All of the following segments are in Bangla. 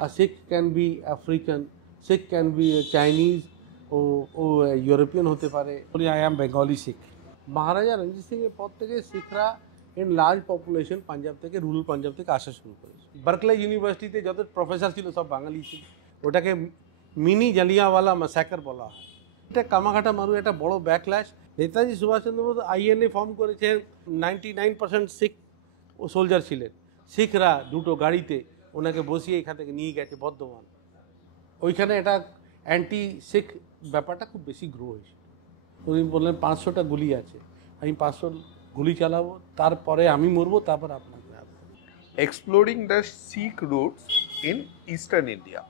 A Sikh can be African, Sikh can be Chinese, ও ইউরোপিয়ান হতে পারে। I am Bengali Sikh. Maharaja Ranjit Singh এর পর থেকে শিখরা ইন লার্জ পপুলেশন পাঞ্জাব থেকে, রুরাল পাঞ্জাব থেকে আসা শুরু করেছে। বার্কলে ইউনিভার্সিটিতে যত প্রফেসর ছিল সব বাঙালি ছিল। ওটাকে মিনি জালিয়াওয়ালা ম্যাসাকার বলা হয়। এটা কামাঘাটা মারু একটা বড় backlash. Netaji Subhashchandra Bose INA form করেছেন, 99% শিখ সোলজার ছিলেন। শিখরা দুটো গাড়িতে ওনাকে বসিয়ে এখান থেকে নিয়ে গেছে বর্ধমান। ওইখানে এটা অ্যান্টি শিখ ব্যাপারটা খুব বেশি গ্রো হয়েছে। উনি বললেন 500টা গুলি আছে, আমি 500 গুলি চালাবো, তারপরে আমি মরবো, তারপর আপনাকে আসবো। Exploring the Sikh roots in eastern India.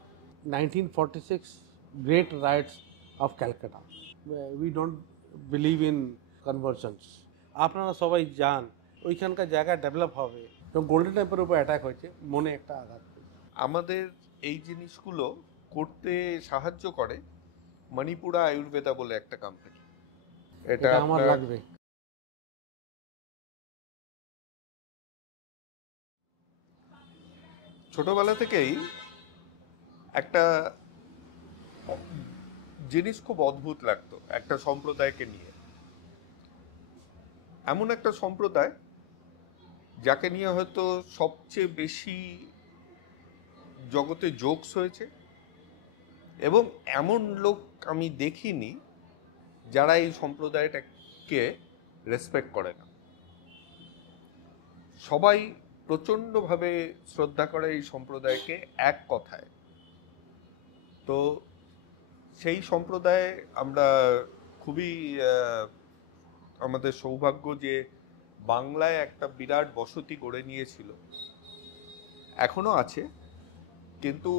1946 great rights of Calcutta. We don't believe in conversions. আপনারা সবাই যান, ওইখানকার জায়গা ডেভেলপ হবে। এবং গোল্ডেন টেম্পলের উপর অ্যাটাক হয়েছে, মনে একটা আঘাত। আমাদের এই জিনিসগুলো করতে সাহায্য করে মণিপুরা আয়ুর্বেদা বলে একটা কোম্পানি। এটা আমার লাগবে। ছোটবেলা থেকেই একটা জিনিস খুব অদ্ভুত লাগতো একটা সম্প্রদায়কে নিয়ে। এমন একটা সম্প্রদায় যাকে নিয়ে হয়তো সবচেয়ে বেশি জগতে জোকস হয়েছে, এবং এমন লোক আমি দেখিনি যারা এই সম্প্রদায়টাকে রেসপেক্ট করে না। সবাই প্রচণ্ডভাবে শ্রদ্ধা করে এই সম্প্রদায়কে এক কথায়। তো সেই সম্প্রদায়ে আমরা খুবই আমাদের সৌভাগ্য যে বাংলায় একটা বিরাট বসতি গড়ে নিয়েছিল, এখনো আছে। কিন্তু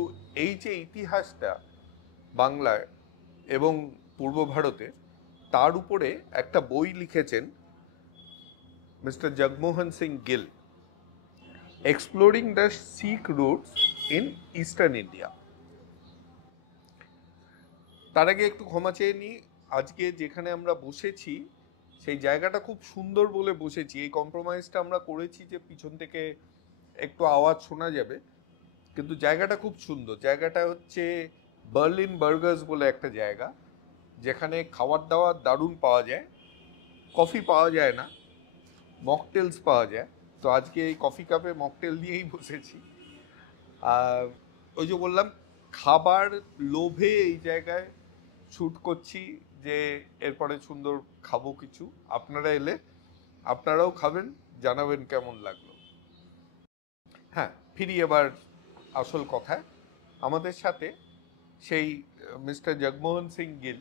এই যে ইতিহাসটা বাংলায় এবং পূর্ব ভারতে, তার উপরে একটা বই লিখেছেন mister Jagmohan Singh Gill, exploring the Sikh roots in eastern India. তার আগে একটু ক্ষমা চেয়ে নিই, আজকে যেখানে আমরা বসেছি সেই জায়গাটা খুব সুন্দর বলে বসেছি। এই কম্প্রোমাইজটা আমরা করেছি যে পিছন থেকে একটু আওয়াজ শোনা যাবে, কিন্তু জায়গাটা খুব সুন্দর। জায়গাটা হচ্ছে বার্লিন বার্গার্স বলে একটা জায়গা, যেখানে খাবার দাবার দারুণ পাওয়া যায়। কফি পাওয়া যায় না, মকটেলস পাওয়া যায়। তো আজকে এই কফি কাপে মকটেল নিয়েই বসেছি। আর ওই যে বললাম, খাবার লোভে এই জায়গায় শ্যুট করছি, যে এরপরে সুন্দর খাবো কিছু। আপনারা এলে আপনারাও খাবেন, জানাবেন কেমন লাগলো। হ্যাঁ, ফিরি এবার আসল কথায়। আমাদের সাথে সেই মিস্টার জগমোহন সিং গিল,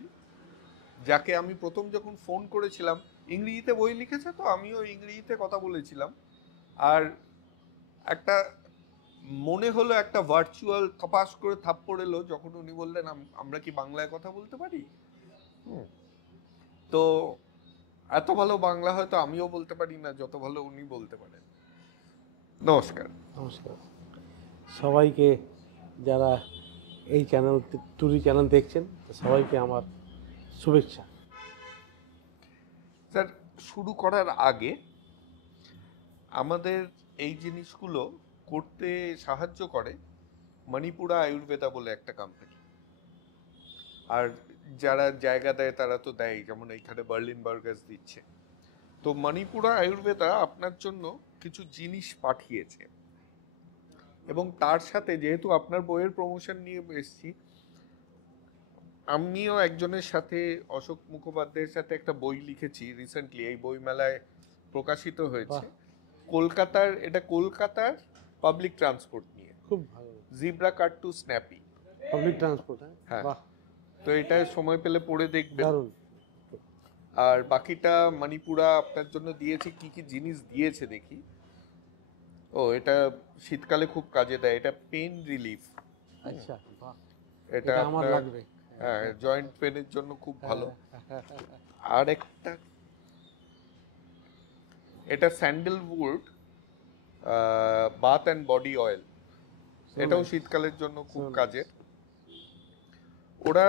যাকে আমি প্রথম যখন ফোন করেছিলাম, ইংরেজিতে বই লিখেছে, তো আমিও ইংরেজিতে কথা বলেছিলাম। আর একটা মনে হলো একটা ভার্চুয়াল তপাস করে থাপ্পড় এলো যখন উনি বললেন আমরা কি বাংলায় কথা বলতে পারি। তো এত ভালো বাংলা হয়তো আমিও বলতে পারি না যত ভালো উনি বলতে পারেন। নমস্কার। নমস্কার সবাইকে, যারা এই চ্যানেল টুরি চ্যানেল দেখছেন, সবাইকে আমার শুভেচ্ছা। স্যার, শুরু করার আগে আমাদের এই জিনিসগুলো করতে সাহায্য করে মণিপুরা আয়ুর্বেদা বলে একটা কোম্পানি। আর যারা জায়গা দেয় তারা তো দেয়, যেমন এইখানে বার্লিন বার্গার্স দিচ্ছে। তো মণিপুরা আয়ুর্বেদা আপনার জন্য কিছু জিনিস পাঠিয়েছে, এবং তার সাথে যেহেতু আপনার বইয়ের প্রমোশন নিয়ে এসেছি, আমিও একজনের সাথে, অশোক মুখোপাধ্যায়ের সাথে একটা বই লিখেছি রিসেন্টলি, এই বই মেলায় প্রকাশিত হয়েছে। কলকাতার, এটা কলকাতার পাবলিক ট্রান্সপোর্ট নিয়ে, খুব ভালো। জিব্রা কাট টু স্ন্যাপি পাবলিক ট্রান্সপোর্ট। হ্যাঁ, তো এটা সময় পেলে পড়ে দেখবেন। দারুণ। আর বাকিটা মণিপুরা আপনার জন্য দিয়েছে, কি কি জিনিস দিয়েছে দেখি। ও, এটা শীতকালে খুব কাজে দেয়, এটা পেন রিলিফ। আচ্ছা, বাহ, এটা আমার লাগবে। হ্যাঁ, জয়েন্ট পেনের জন্য খুব ভালো। আর একটা, এটা sandalwood bath and body oil, এটাও শীতকালের জন্য খুব কাজের। ওরা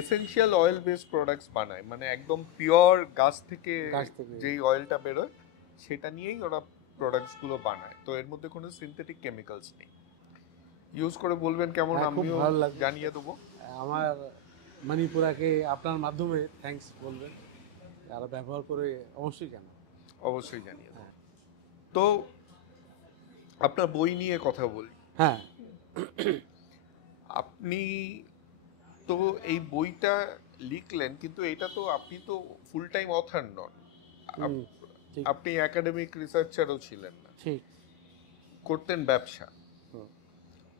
এসেনশিয়াল অয়েল বেসড প্রোডাক্টস বানায়, মানে একদম পিওর গাছ থেকে যেই অয়েলটা বেরোয় সেটা নিয়েই ওরা প্রোডাক্টসগুলো বানায়। তো এর মধ্যে কোনো সিনথেটিক কেমিক্যালস নেই। ইউজ করে বলবেন কেমন, হ্যাঁ, খুব আমিও ভালো লাগবে। জানিয়ে দেবো। আমার মণিপুরাকে আপনার মাধ্যমে থ্যাঙ্কস বলবেন, আর ব্যবহার করে অবশ্যই জানাবেন। অবশ্যই জানিয়ে দেবো। তো আপনার বই নিয়ে কথা বলি। হ্যাঁ, আপনি তো এই বইটা লিখলেন, কিন্তু এটা তো আপনি তো ফুল টাইম অথর নন, হুম, ঠিক আপনি একাডেমিক রিসার্চারও ছিলেন না, ঠিক। করতেন ব্যবসা। হুম।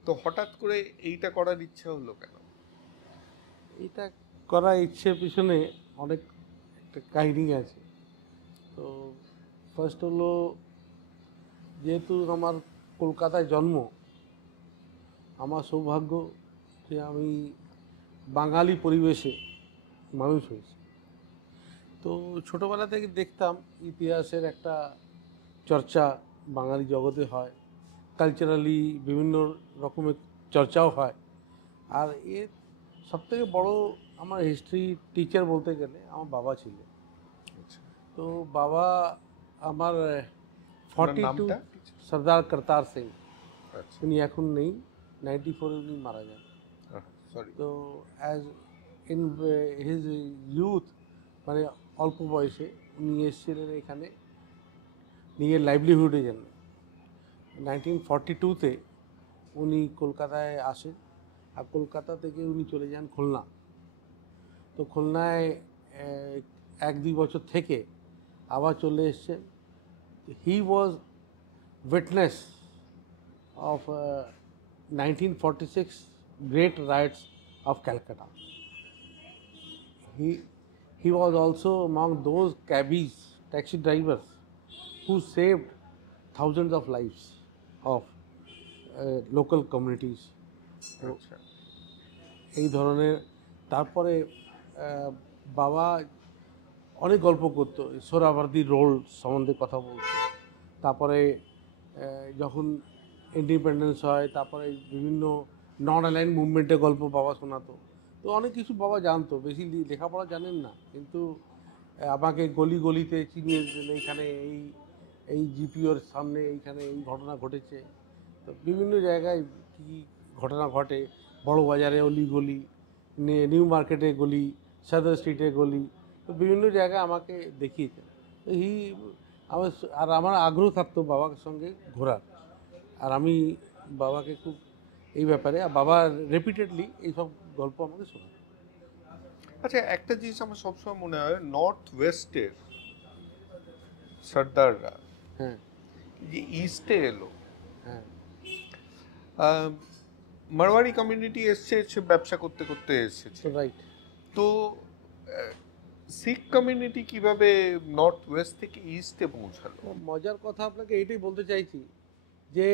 তো হঠাৎ করে এইটা করার ইচ্ছা হলো কেন? এটা করার ইচ্ছে পিছনে অনেক একটা কাহিনী আছে। তো ফার্স্ট হলো, যেহেতু আমার কলকাতায় জন্ম, আমার সৌভাগ্য যে আমি বাঙালি পরিবেশে মানুষ হয়েছি। তো ছোটোবেলা থেকে দেখতাম ইতিহাসের একটা চর্চা বাঙালি জগতে হয়, কালচারালি বিভিন্ন রকমের চর্চাও হয়। আর এর সবথেকে বড় আমার হিস্ট্রি টিচার বলতে গেলে আমার বাবা ছিল। তো বাবা আমার আপনার 42, নামটা? সর্দার করতার সিং, আচ্ছা, উনি এখন নেই, 94-এ উনি মারা যান। সরি। তো অ্যাজ ইন হিজ ইউথ, মানে অল্প বয়সে উনি এসেছিলেন এখানে নিজের লাইভলিহুডের জন্য। 1942-তে উনি কলকাতায় আসেন, আর কলকাতা থেকে উনি চলে যান খুলনা। তো খুলনায় 1-2 বছর থেকে আবার চলে এসছেন। হি ওয়াজ witness of 1946 great riots of Calcutta. He, he was also among those cabbies, taxi drivers, who saved thousands of lives of local communities. আচ্ছা, এই ধরনের। তারপরে বাবা অনেক গল্প করতো, সোহরাওয়ার্দী রোল সম্বন্ধে কথা বলতো। তারপরে যখন ইন্ডিপেন্ডেন্স হয়, তারপরে বিভিন্ন নন অ্যালাইন মুভমেন্টের গল্প বাবা শোনাতো। তো অনেক কিছু বাবা জানতো, বেশি লেখাপড়া জানেন না, কিন্তু আমাকে গলি গলিতে চিনিয়ে দিলেন, এইখানে এই জিপিওর সামনে এইখানে এই ঘটনা ঘটেছে। তো বিভিন্ন জায়গায় কী ঘটনা ঘটে, বড় বাজারে অলিগলি, নিউ মার্কেটে গলি, সাদার স্ট্রিটে গলি, তো বিভিন্ন জায়গায় আমাকে দেখিয়েছেন। তো আমার আর আমার আগ্রহ থাকতো বাবার সঙ্গে ঘোরার, আর আমি বাবাকে খুব এই ব্যাপারে, আর বাবা রিপিটেডলি এইসব গল্প আমাকে শোনান। আচ্ছা, একটা জিনিস আমার সবসময় মনে হয়, নর্থ ওয়েস্টের সর্দাররা হ্যাঁ, যে ইস্টে এলো, হ্যাঁ, মারওয়াড়ি কমিউনিটি এসছে, সে ব্যবসা করতে করতে এসেছে। রাইট। তো শিখ কমিউনিটি কিভাবে নর্থ ওয়েস্ট থেকে ইস্টে পৌঁছালো? মজার কথা আপনাকে এইটাই বলতে চাইছি যে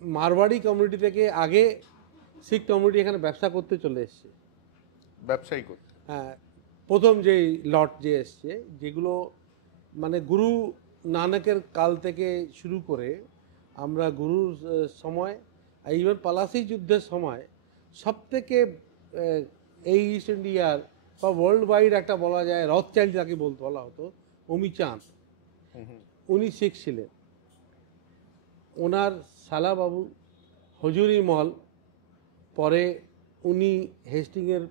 মারওয়াড়ি কমিউনিটি থেকে আগে শিখ কমিউনিটি এখানে ব্যবসা করতে চলে এসছে। ব্যবসায়ী করতে। হ্যাঁ, প্রথম যে লট যে এসছে, যেগুলো মানে গুরু নানকের কাল থেকে শুরু করে আমরা গুরুর সময়, ইভেন পলাশি যুদ্ধের সময় সবথেকে এই ইস্ট ইন্ডিয়ার বা ওয়ার্ল্ড ওয়াইড একটা বলা যায় রথচাইল্ড যাকে বলা হতো, অমিচাঁদ, উনি শিখ ছিলেন। ওনার শালাবাবু হজুরি মল, পরে উনি হেস্টিংয়ের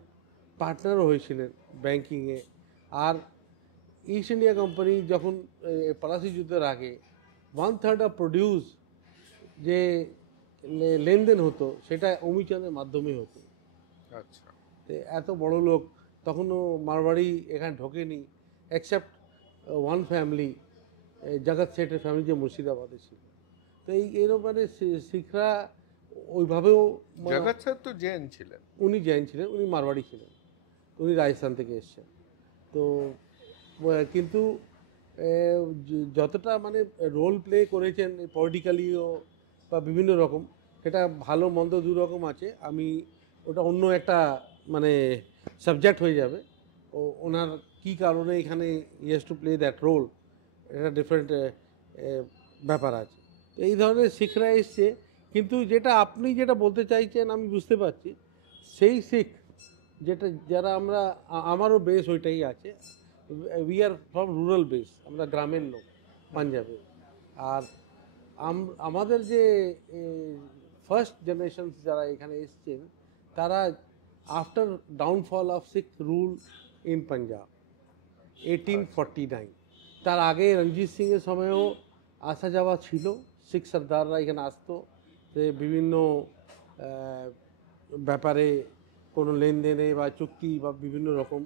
পার্টনারও হয়েছিলেন ব্যাংকিংয়ে। আর ইস্ট ইন্ডিয়া কোম্পানি যখন পলাশি যুদ্ধের আগে 1/3 অফ প্রডিউস যে লেনদেন হতো, সেটা অমিচাঁদের মাধ্যমে হতো। আচ্ছা, তো এত বড় লোক, তখনও মারওয়াড়ি এখানে ঢোকেনি, এক্সেপ্ট ওয়ান ফ্যামিলি, জগৎ শেঠের ফ্যামিলি, যে মুর্শিদাবাদে ছিল। তো এইরকম মানে শিখরা ওইভাবেও জগৎ স্যার তো জৈন ছিলেন। উনি জৈন ছিলেন, উনি মারওয়াড়ি ছিলেন, উনি রাজস্থান থেকে এসছেন। তো কিন্তু যতটা মানে রোল প্লে করেছেন পলিটিক্যালিও বা বিভিন্ন রকম, সেটা ভালো মন্দ দু রকম আছে। আমি ওটা অন্য একটা মানে সাবজেক্ট হয়ে যাবে। ওনার কী কারণে এখানে yes to play that role, এটা ডিফারেন্ট ব্যাপার আছে। তো এই ধরনের শিখরা এসছে। কিন্তু যেটা আপনি যেটা বলতে চাইছেন আমি বুঝতে পারছি, সেই শিখ যেটা যারা আমরা, আমারও বেস ওইটাই আছে। We are from rural base, আমরা গ্রামের লোক পাঞ্জাবে। আর আমাদের যে ফার্স্ট জেনারেশন যারা এখানে এসছেন তারা after downfall of Sikh rule in Punjab 1849, তার আগে রঞ্জিত সিংয়ের সময়েও আসা যাওয়া ছিল, শিখ সর্দাররা এখানে আসতো, যে বিভিন্ন ব্যাপারে কোনো লেনদেনে বা চুক্তি বা বিভিন্ন রকম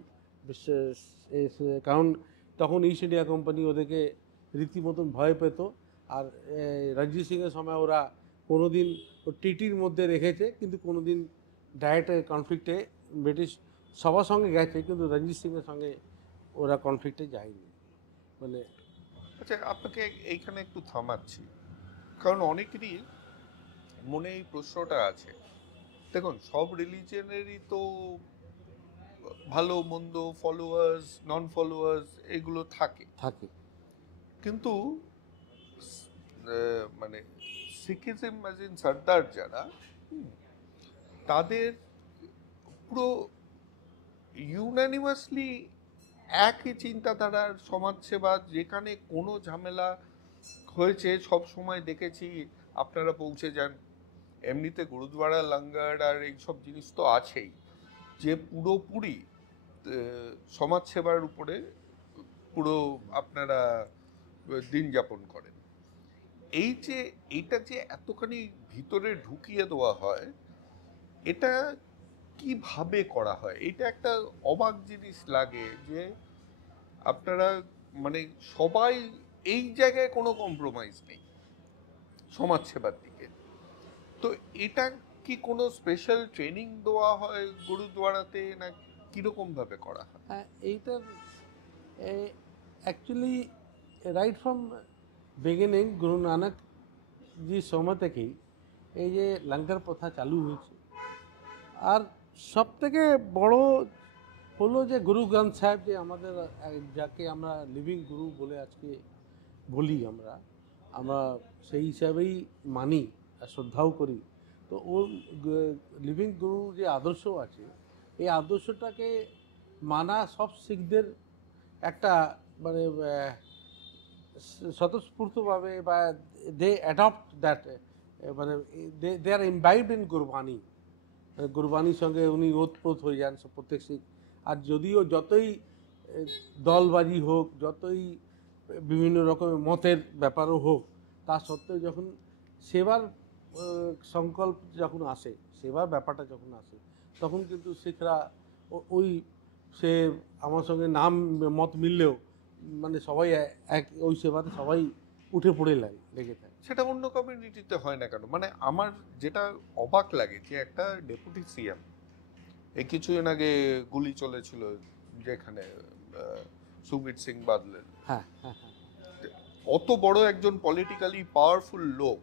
কারণ তখন ইস্ট ইন্ডিয়া কোম্পানি ওদেরকে রীতিমতন ভয় পেত। আর রঞ্জিত সিংয়ের সময় ওরা কোনো দিন টিটির মধ্যে রেখেছে, কিন্তু কোনো দিন ডাইরেক্ট কনফ্লিক্টে ব্রিটিশ সবার সঙ্গে গেছে, কিন্তু রঞ্জিত সিংয়ের সঙ্গে ওরা কনফ্লিক্টে যায়নি। মানে আচ্ছা, আপনাকে এইখানে একটু থামাচ্ছি, কারণ অনেকেরই মনে এই প্রশ্নটা আছে। দেখুন, সব রিলিজিয়নেরই তো ভালো মন্দ, ফলোয়ার্স, নন ফলোয়ার্স এগুলো থাকে, কিন্তু মানে সিখিজম সর্দার যারা, তাদের পুরো ইউনানিমাসলি একই চিন্তাধারার সমাজসেবা, যেখানে কোনো ঝামেলা হয়েছে সব সময় দেখেছি আপনারা পৌঁছে যান। এমনিতে গুরুদ্বারা, লঙ্গর আর এইসব জিনিস তো আছেই, যে পুরোপুরি সমাজসেবার উপরে পুরো আপনারা দিন যাপন করেন। এইটা যে এতখানি ভিতরে ঢুকিয়ে দেওয়া হয়, এটা কিভাবে করা হয়? এটা একটা অবাক জিনিস লাগে যে আপনারা মানে সবাই এই জায়গায় কোনো কম্প্রোমাইজ নেই সমাজসেবার দিকে। তো এটা কি কোনো স্পেশাল ট্রেনিং দেওয়া হয় গুরুদ্বারাতে, না কিরকম ভাবে করা হয়? হ্যাঁ, এইটার actually right from beginning Guru Nanak জি সময় থেকেই এই যে লঙ্গর প্রথা চালু হয়েছে। আর সব থেকে বড় হলো যে গুরু গ্রন্থ সাহেব, যে আমাদের যাকে আমরা লিভিং গুরু বলে আজকে বলি, আমরা সেই হিসাবেই মানি আর শ্রদ্ধাও করি। তো ওর লিভিং গুরু যে আদর্শ আছে, এই আদর্শটাকে মানা সব শিখদের একটা মানে স্বতঃস্ফূর্তভাবে, বা দে অ্যাডপ্ট দ্যাট, মানে দে আর ইমবাইবড ইন গুরবানি। গুরবানির সঙ্গে উনি ওতপ্রোত হয়ে যান প্রত্যেক শিখ। আর যদিও যতই দলবাজি হোক, যতই বিভিন্ন রকমের মতের ব্যাপারও হোক, তা সত্ত্বেও যখন সেবার সংকল্প যখন আসে, সেবার ব্যাপারটা যখন আসে, তখন কিন্তু শিখরা ওই সে আমার সঙ্গে নাম মত মিললেও মানে সবাই এক ওই সেবাতে সবাই উঠে পড়ে লেগে থাকে। সেটা অন্য কমিউনিটিতে হয় না কেন? মানে আমার যেটা অবাক লাগে যে একটা ডেপুটি সিএম, এই কিছুদিন আগে গুলি চলেছিল যেখানে সুখবীর সিং বাদলের, হ্যাঁ হ্যাঁ হ্যাঁ, অত বড় একজন পলিটিক্যালি পাওয়ারফুল লোক,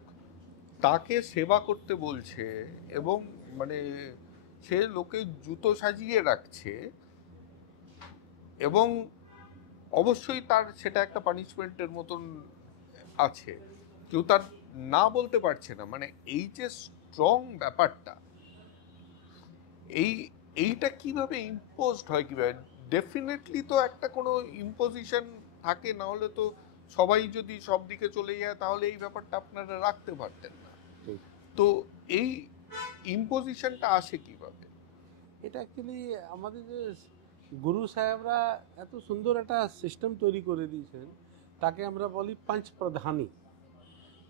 তাকে সেবা করতে বলছে এবং মানে সে লোকে জুতো সাজিয়ে রাখছে, এবং অবশ্যই তার সেটা একটা পানিশমেন্টের মতন আছে, কেউ তার না বলতে পারছে না। মানে এই যে স্ট্রং ব্যাপারটা, এইটা কিভাবে ইম্পোজড হয়, কিভাবে? ডেফিনেটলি তো একটা কোনো ইম্পোজিশন থাকে, না হলে তো সবাই যদি সব দিকে চলে যায় তাহলে এই ব্যাপারটা আপনারা রাখতে পারতেন না। তো এই ইম্পোজিশনটা আসে কিভাবে? এটা অ্যাকচুয়ালি আমাদের যে গুরু সাহেবরা এত সুন্দর একটা সিস্টেম তৈরি করে দিয়েছেন, তাকে আমরা বলি পাঁচ প্রধানী।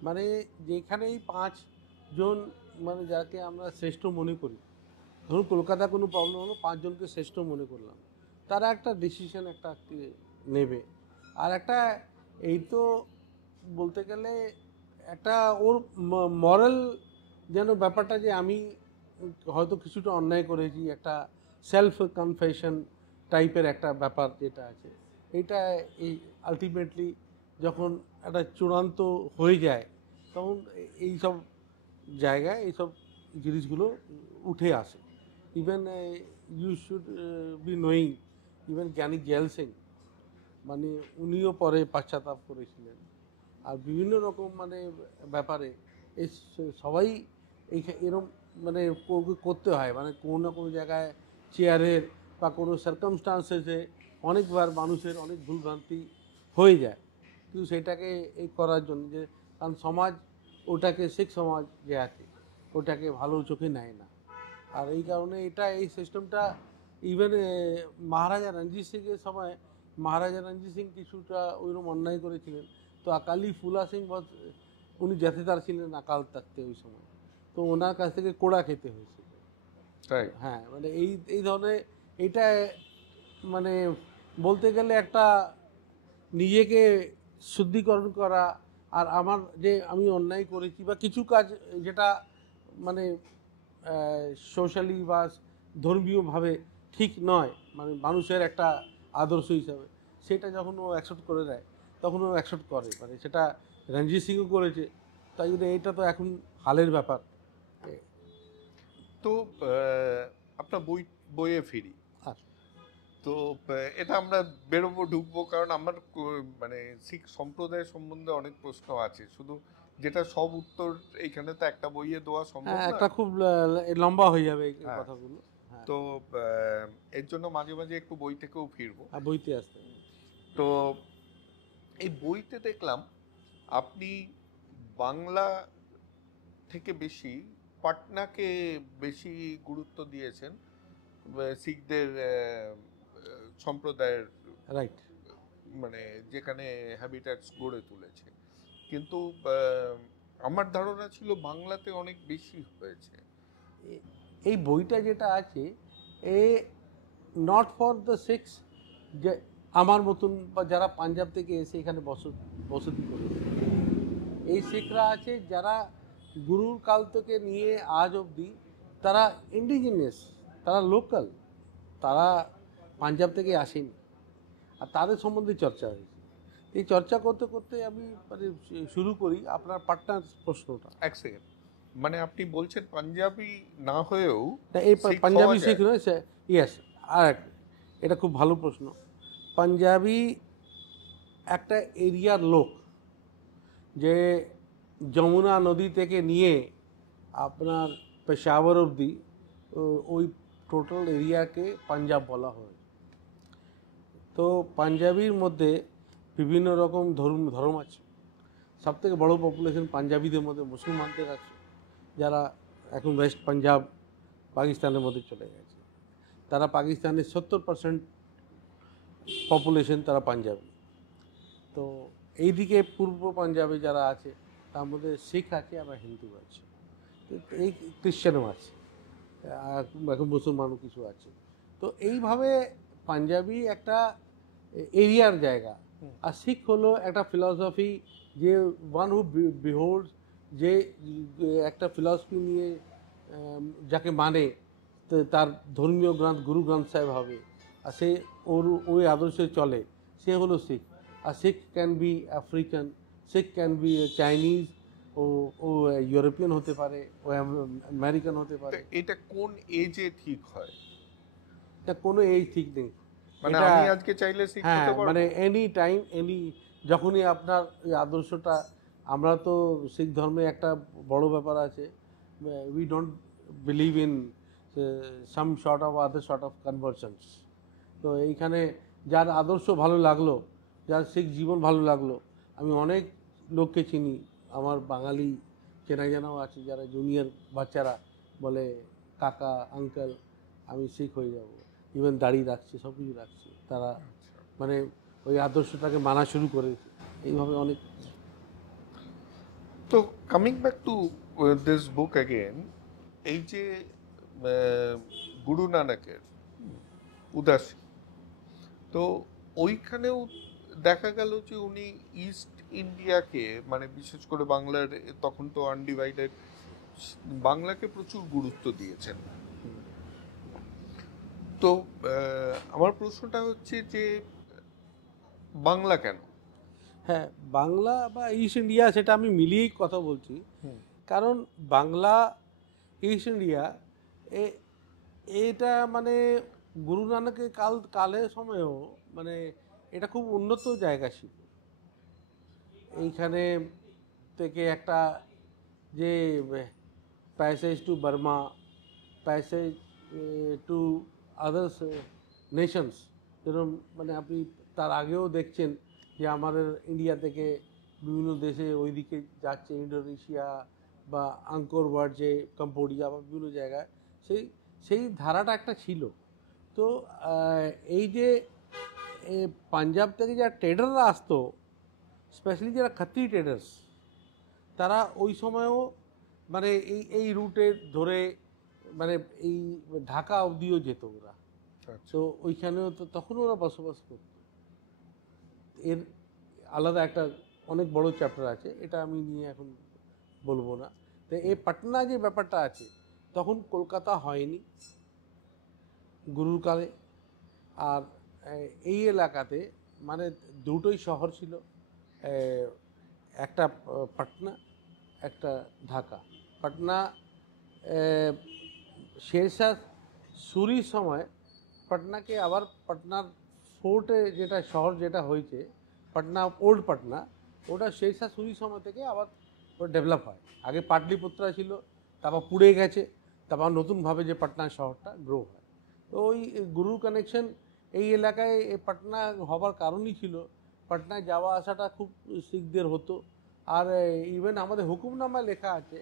মানে যেখানেই পাঁচজন, মানে যাকে আমরা শ্রেষ্ঠ মনে করি, ধরুন কলকাতা কোনো প্রবলেম হলো, পাঁচজনকে শ্রেষ্ঠ মনে করলাম, তারা একটা ডিসিশন একটা নেবে। আর একটা এই তো বলতে গেলে একটা ওর মরাল যেন ব্যাপারটা, যে আমি হয়তো কিছুটা অন্যায় করেছি, একটা সেলফ কনফেশন টাইপের একটা ব্যাপার যেটা আছে, এটা এই আলটিমেটলি যখন একটা চূড়ান্ত হয়ে যায়, তখন এই সব জায়গায় এইসব জিনিসগুলো উঠে আসে। Even you should be knowing, even Giani Zail Singh, মানে উনিও পরে পাশ্চাত্তাপ করেছিলেন। আর বিভিন্ন রকম মানে ব্যাপারে এই সবাই এরম মানে করতে হয়, মানে কোনো না কোনো জায়গায় চেয়ারের বা কোনো সার্কামস্টান্সেসে অনেকবার মানুষের অনেক ভুলভ্রান্তি হয়ে যায়, কিন্তু সেটাকে এই করার জন্য, যে কারণ সমাজ ওটাকে শিখ সমাজ যে আছে ওটাকে ভালো চোখে নেয় না। আর এই কারণে এই সিস্টেমটা ইভেন মহারাজা রঞ্জিত সিংয়ের সময় মহারাজা রঞ্জিত সিং কিছুটা ওইরকম অন্যায় করেছিলেন। তো আকালি ফুলা সিং উনি জাথেদার ছিলেন আকাল তখ্তে ওই সময়, তো ওনার কাছ থেকে কোড়া খেতে হয়েছিল। তাই হ্যাঁ, মানে এই ধরনের এটা মানে বলতে গেলে একটা নিজেকে শুদ্ধিকরণ করা, আর আমার যে আমি অন্যায় করেছি বা কিছু কাজ যেটা মানে সোশ্যালি বা ধর্মীয়ভাবে ঠিক নয়, মানে মানুষের একটা আদর্শ হিসাবে, সেটা যখন ও অ্যাকসেপ্ট করে দেয় তখন ও অ্যাকসেপ্ট করে, মানে সেটা রঞ্জিত সিংও করেছে। তাই জন্য এটা তো এখন হালের ব্যাপার। তো আপনার বইয়ে ফিরি। আর তো এটা আমরা বেরোবো ঢুকবো, কারণ আমার মানে শিখ সম্প্রদায় সম্বন্ধে অনেক প্রশ্ন আছে, শুধু যেটা সব উত্তর এইখানে তো একটা বইয়ে দেওয়া সম্ভব হ্যাঁ, না। একটা খুব লম্বা হয়ে যাবে এই হ্যাঁ। কথাগুলো। হ্যাঁ, তো এর জন্য মাঝে মাঝে একটু বই থেকেও ফিরবো। আর বইতে আসতে হবে। তো এই বইতে দেখলাম আপনি বাংলা থেকে বেশি পাটনাকে বেশি গুরুত্ব দিয়েছেন শিখদের সম্প্রদায়ের, রাইট। মানে যেখানে হ্যাবিট্যাটস গড়ে তুলেছে। কিন্তু আমার ধারণা ছিল বাংলাতে অনেক বেশি হয়েছে। এই বইটা যেটা আছে এ নট ফর দ্য সিক্স, যে আমার মতন বা যারা পাঞ্জাব থেকে এসে এখানে বসতি করেছে। এই শিখরা আছে যারা গুরুর কাল থেকে নিয়ে আজ অবধি তারা ইন্ডিজিনিয়াস, তারা লোকাল, তারা পাঞ্জাব থেকে আসেনি, আর তাদের সম্বন্ধে চর্চা হয়েছে। এই চর্চা করতে করতে আমি মানে শুরু করি আপনার পাটনার প্রশ্নটা। এক সেকেন্ড, মানে আপনি বলছেন পাঞ্জাবি না হয়েও না, এই শিখ পাঞ্জাবি হওয়া শিখ যায়? নয়, ইয়েস। আর এটা খুব ভালো প্রশ্ন। পাঞ্জাবি একটা এরিয়ার লোক, যে যমুনা নদী থেকে নিয়ে আপনার পেশাওয়ার অবধি ওই টোটাল এরিয়াকে পাঞ্জাব বলা হয়। তো পাঞ্জাবির মধ্যে বিভিন্ন রকম ধর্ম আছে। সবথেকে বড় পপুলেশন পাঞ্জাবিদের মধ্যে মুসলমানদের আছে, যারা এখন ওয়েস্ট পাঞ্জাব পাকিস্তানের মধ্যে চলে গেছে। তারা পাকিস্তানের 70% পপুলেশন তারা পাঞ্জাবি। তো এইদিকে পূর্ব পাঞ্জাবে যারা আছে তার মধ্যে শিখ আছে, আবার হিন্দু আছে, তো এই খ্রিশ্চানও আছে, আর এখন মুসলমানও কিছু আছে। তো এইভাবে পাঞ্জাবি একটা এরিয়ার জায়গা, আর শিখ হলো একটা ফিলসফি, যে ওয়ান হু বিহোল্ডস, যে একটা ফিলসফি নিয়ে যাকে মানে তার ধর্মীয় গ্রন্থ গুরু গ্রন্থ সাহেব হবে, আর সে ওই আদর্শে চলে, সে হলো শিখ। আর Sikh can be African, Sikh can be Chinese, ও ইউরোপিয়ান হতে পারে, ও আমেরিকান হতে তো পারে। এটা কোন এজে ঠিক হয়? এটা কোনো এই ঠিক নেই। মানে এটা আমি আজকে চাইলে শিখ হ্যাঁ, হতে পারবো? মানে এনি টাইম, যখনই আপনার এই আদর্শটা, আমরা তো শিখ ধর্মে একটা বড় ব্যাপার আছে, we don't believe in some short of other short of conversions. তো এইখানে যার আদর্শ ভালো লাগলো, যার শিখ জীবন ভালো লাগলো, আমি অনেক লোককে চিনি, আমার বাঙালি চেনা জানাও আছে, যারা জুনিয়র বাচ্চারা বলে কাকা আঙ্কেল আমি শিখ হয়ে যাব, ইভেন দাড়ি রাখছে, সব কিছু রাখছে, তারা মানে ওই আদর্শটাকে মানা শুরু করেছে। এইভাবে অনেক। তো coming back to this book again, এই যে গুরু নানকের উদাসী, তো ওইখানেও দেখা গেল যে উনি ইস্ট ইন্ডিয়াকে, মানে বিশেষ করে বাংলার, তখন তো আনডিভাইডেড, বাংলাকে প্রচুর গুরুত্ব দিয়েছেন। তো আমার প্রশ্নটা হচ্ছে যে বাংলা কেন? হ্যাঁ, বাংলা বা ইস্ট ইন্ডিয়া সেটা আমি মিলিয়েই কথা বলছি। কারণ বাংলা ইস্ট ইন্ডিয়া এটা মানে গুরু নানকের কালের সময়েও মানে এটা খুব উন্নত জায়গা ছিল। এইখানে থেকে একটা যে passage to Burma, passage to others nations, যেরকম মানে আপনি তার আগেও দেখছেন যে আমাদের ইন্ডিয়া থেকে বিভিন্ন দেশে ওইদিকে যাচ্ছে, ইন্দোনেশিয়া বা আঙ্কোর ওয়াট যে কম্বোডিয়া বা বিভিন্ন জায়গায়, সেই সেই ধারাটা একটা ছিল। তো এই যে পাঞ্জাব থেকে যারা ট্রেডাররা আসতো, স্পেশালি যারা খাত্রি ট্রেডার্স, তারা ওই সময়ও মানে এই রুটে ধরে মানে এই ঢাকা অবধিও যেত ওরা। তো ওইখানেও তো তখন ওরা বসবাস করত। এর আলাদা একটা অনেক বড় চ্যাপ্টার আছে, এটা আমি নিয়ে এখন বলবো না। তো এই পাটনা যে ব্যাপারটা আছে, তখন কলকাতা হয়নি গুরুর কালে। আর এই এলাকাতে মানে দুটোই শহর ছিল, একটা পাটনা, একটা ঢাকা। পাটনা শেরশাহ সুরির সময় পাটনাকে আবার পাটনার ফোর্টে যেটা শহর যেটা হয়েছে পাটনা, ওল্ড পাটনা, ওটা শেরশাহ সুরির সময় থেকে আবার ওটা ডেভেলপ হয়। আগে পাটলিপুত্রা ছিল, তারপর পুড়ে গেছে, তারপর নতুনভাবে যে পাটনা শহরটা গ্রো হয়। তো ওই গুরুর কানেকশন এই এলাকায় পাটনা হবার কারণই ছিল, পাটনায় যাওয়া আসাটা খুব শিখদের হতো। আর ইভেন আমাদের হুকুমনামায় লেখা আছে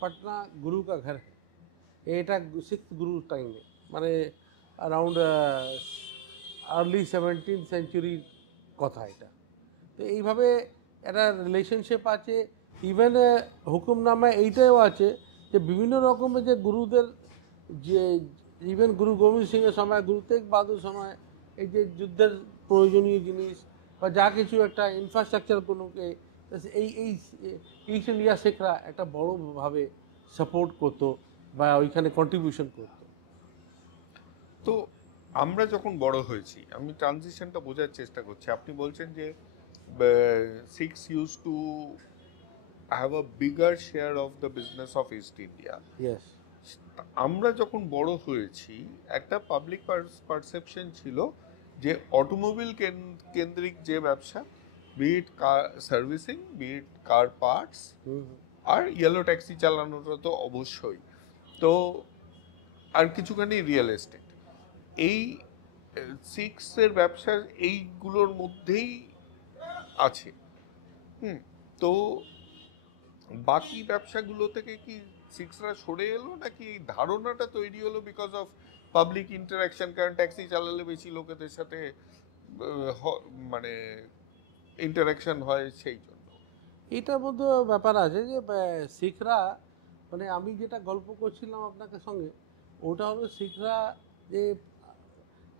পাটনা গুরু কা ঘর হ্যায়। এটা সিক্স গুরুর টাইমে, মানে অ্যারাউন্ড আর্লি 17th সেঞ্চুরির কথা এটা। তো এইভাবে একটা রিলেশনশিপ আছে। ইভেন হুকুমনামায় এইটাও আছে যে বিভিন্ন রকমের যে গুরুদের, যে ইভেন গুরু গোবিন্দ সিংয়ের সময়, গুরু তেগ বাহাদুর সময় এই যে যুদ্ধের প্রয়োজনীয় জিনিস বা যা কিছু একটা ইনফ্রাস্ট্রাকচার কোনোকে, এই এই ইস্ট ইন্ডিয়া শেখরা একটা বড়োভাবে সাপোর্ট করতো বা ওইখানে কন্ট্রিবিউশন করতো। তো আমরা যখন বড় হয়েছি, আমি ট্রানজিশনটা বোঝার চেষ্টা করছি। আপনি বলছেন যে six use to have a bigger share of the business of east India. Yes. আমরা যখন বড় হয়েছি, একটা পাবলিক পারসেপশন ছিল যে অটোমোবাইল কেন্দ্রিক যে ব্যবসা, বিট কার সার্ভিসিং, বিট কার পার্টস, আর ইয়েলো ট্যাক্সি চালানোটা তো অবশ্যই, তো আর কিছুখানি রিয়েল এস্টেট, এই সিক্সের ব্যবসা এইগুলোর মধ্যেই আছে। তো বাকি ব্যবসাগুলো থেকে কি সিক্সরা সরে এলো, নাকি এই ধারণাটা তৈরি হলো বিকজ অফ পাবলিক ইন্টারাকশন? কারণ ট্যাক্সি চালালে বেশি লোকেদের সাথে মানে ইন্টারাকশন হয়, সেই জন্য। এটার মধ্যে ব্যাপার আছে যে শিখরা, মানে আমি যেটা গল্প করছিলাম আপনাকে সঙ্গে, ওটা হলো শিখরা যে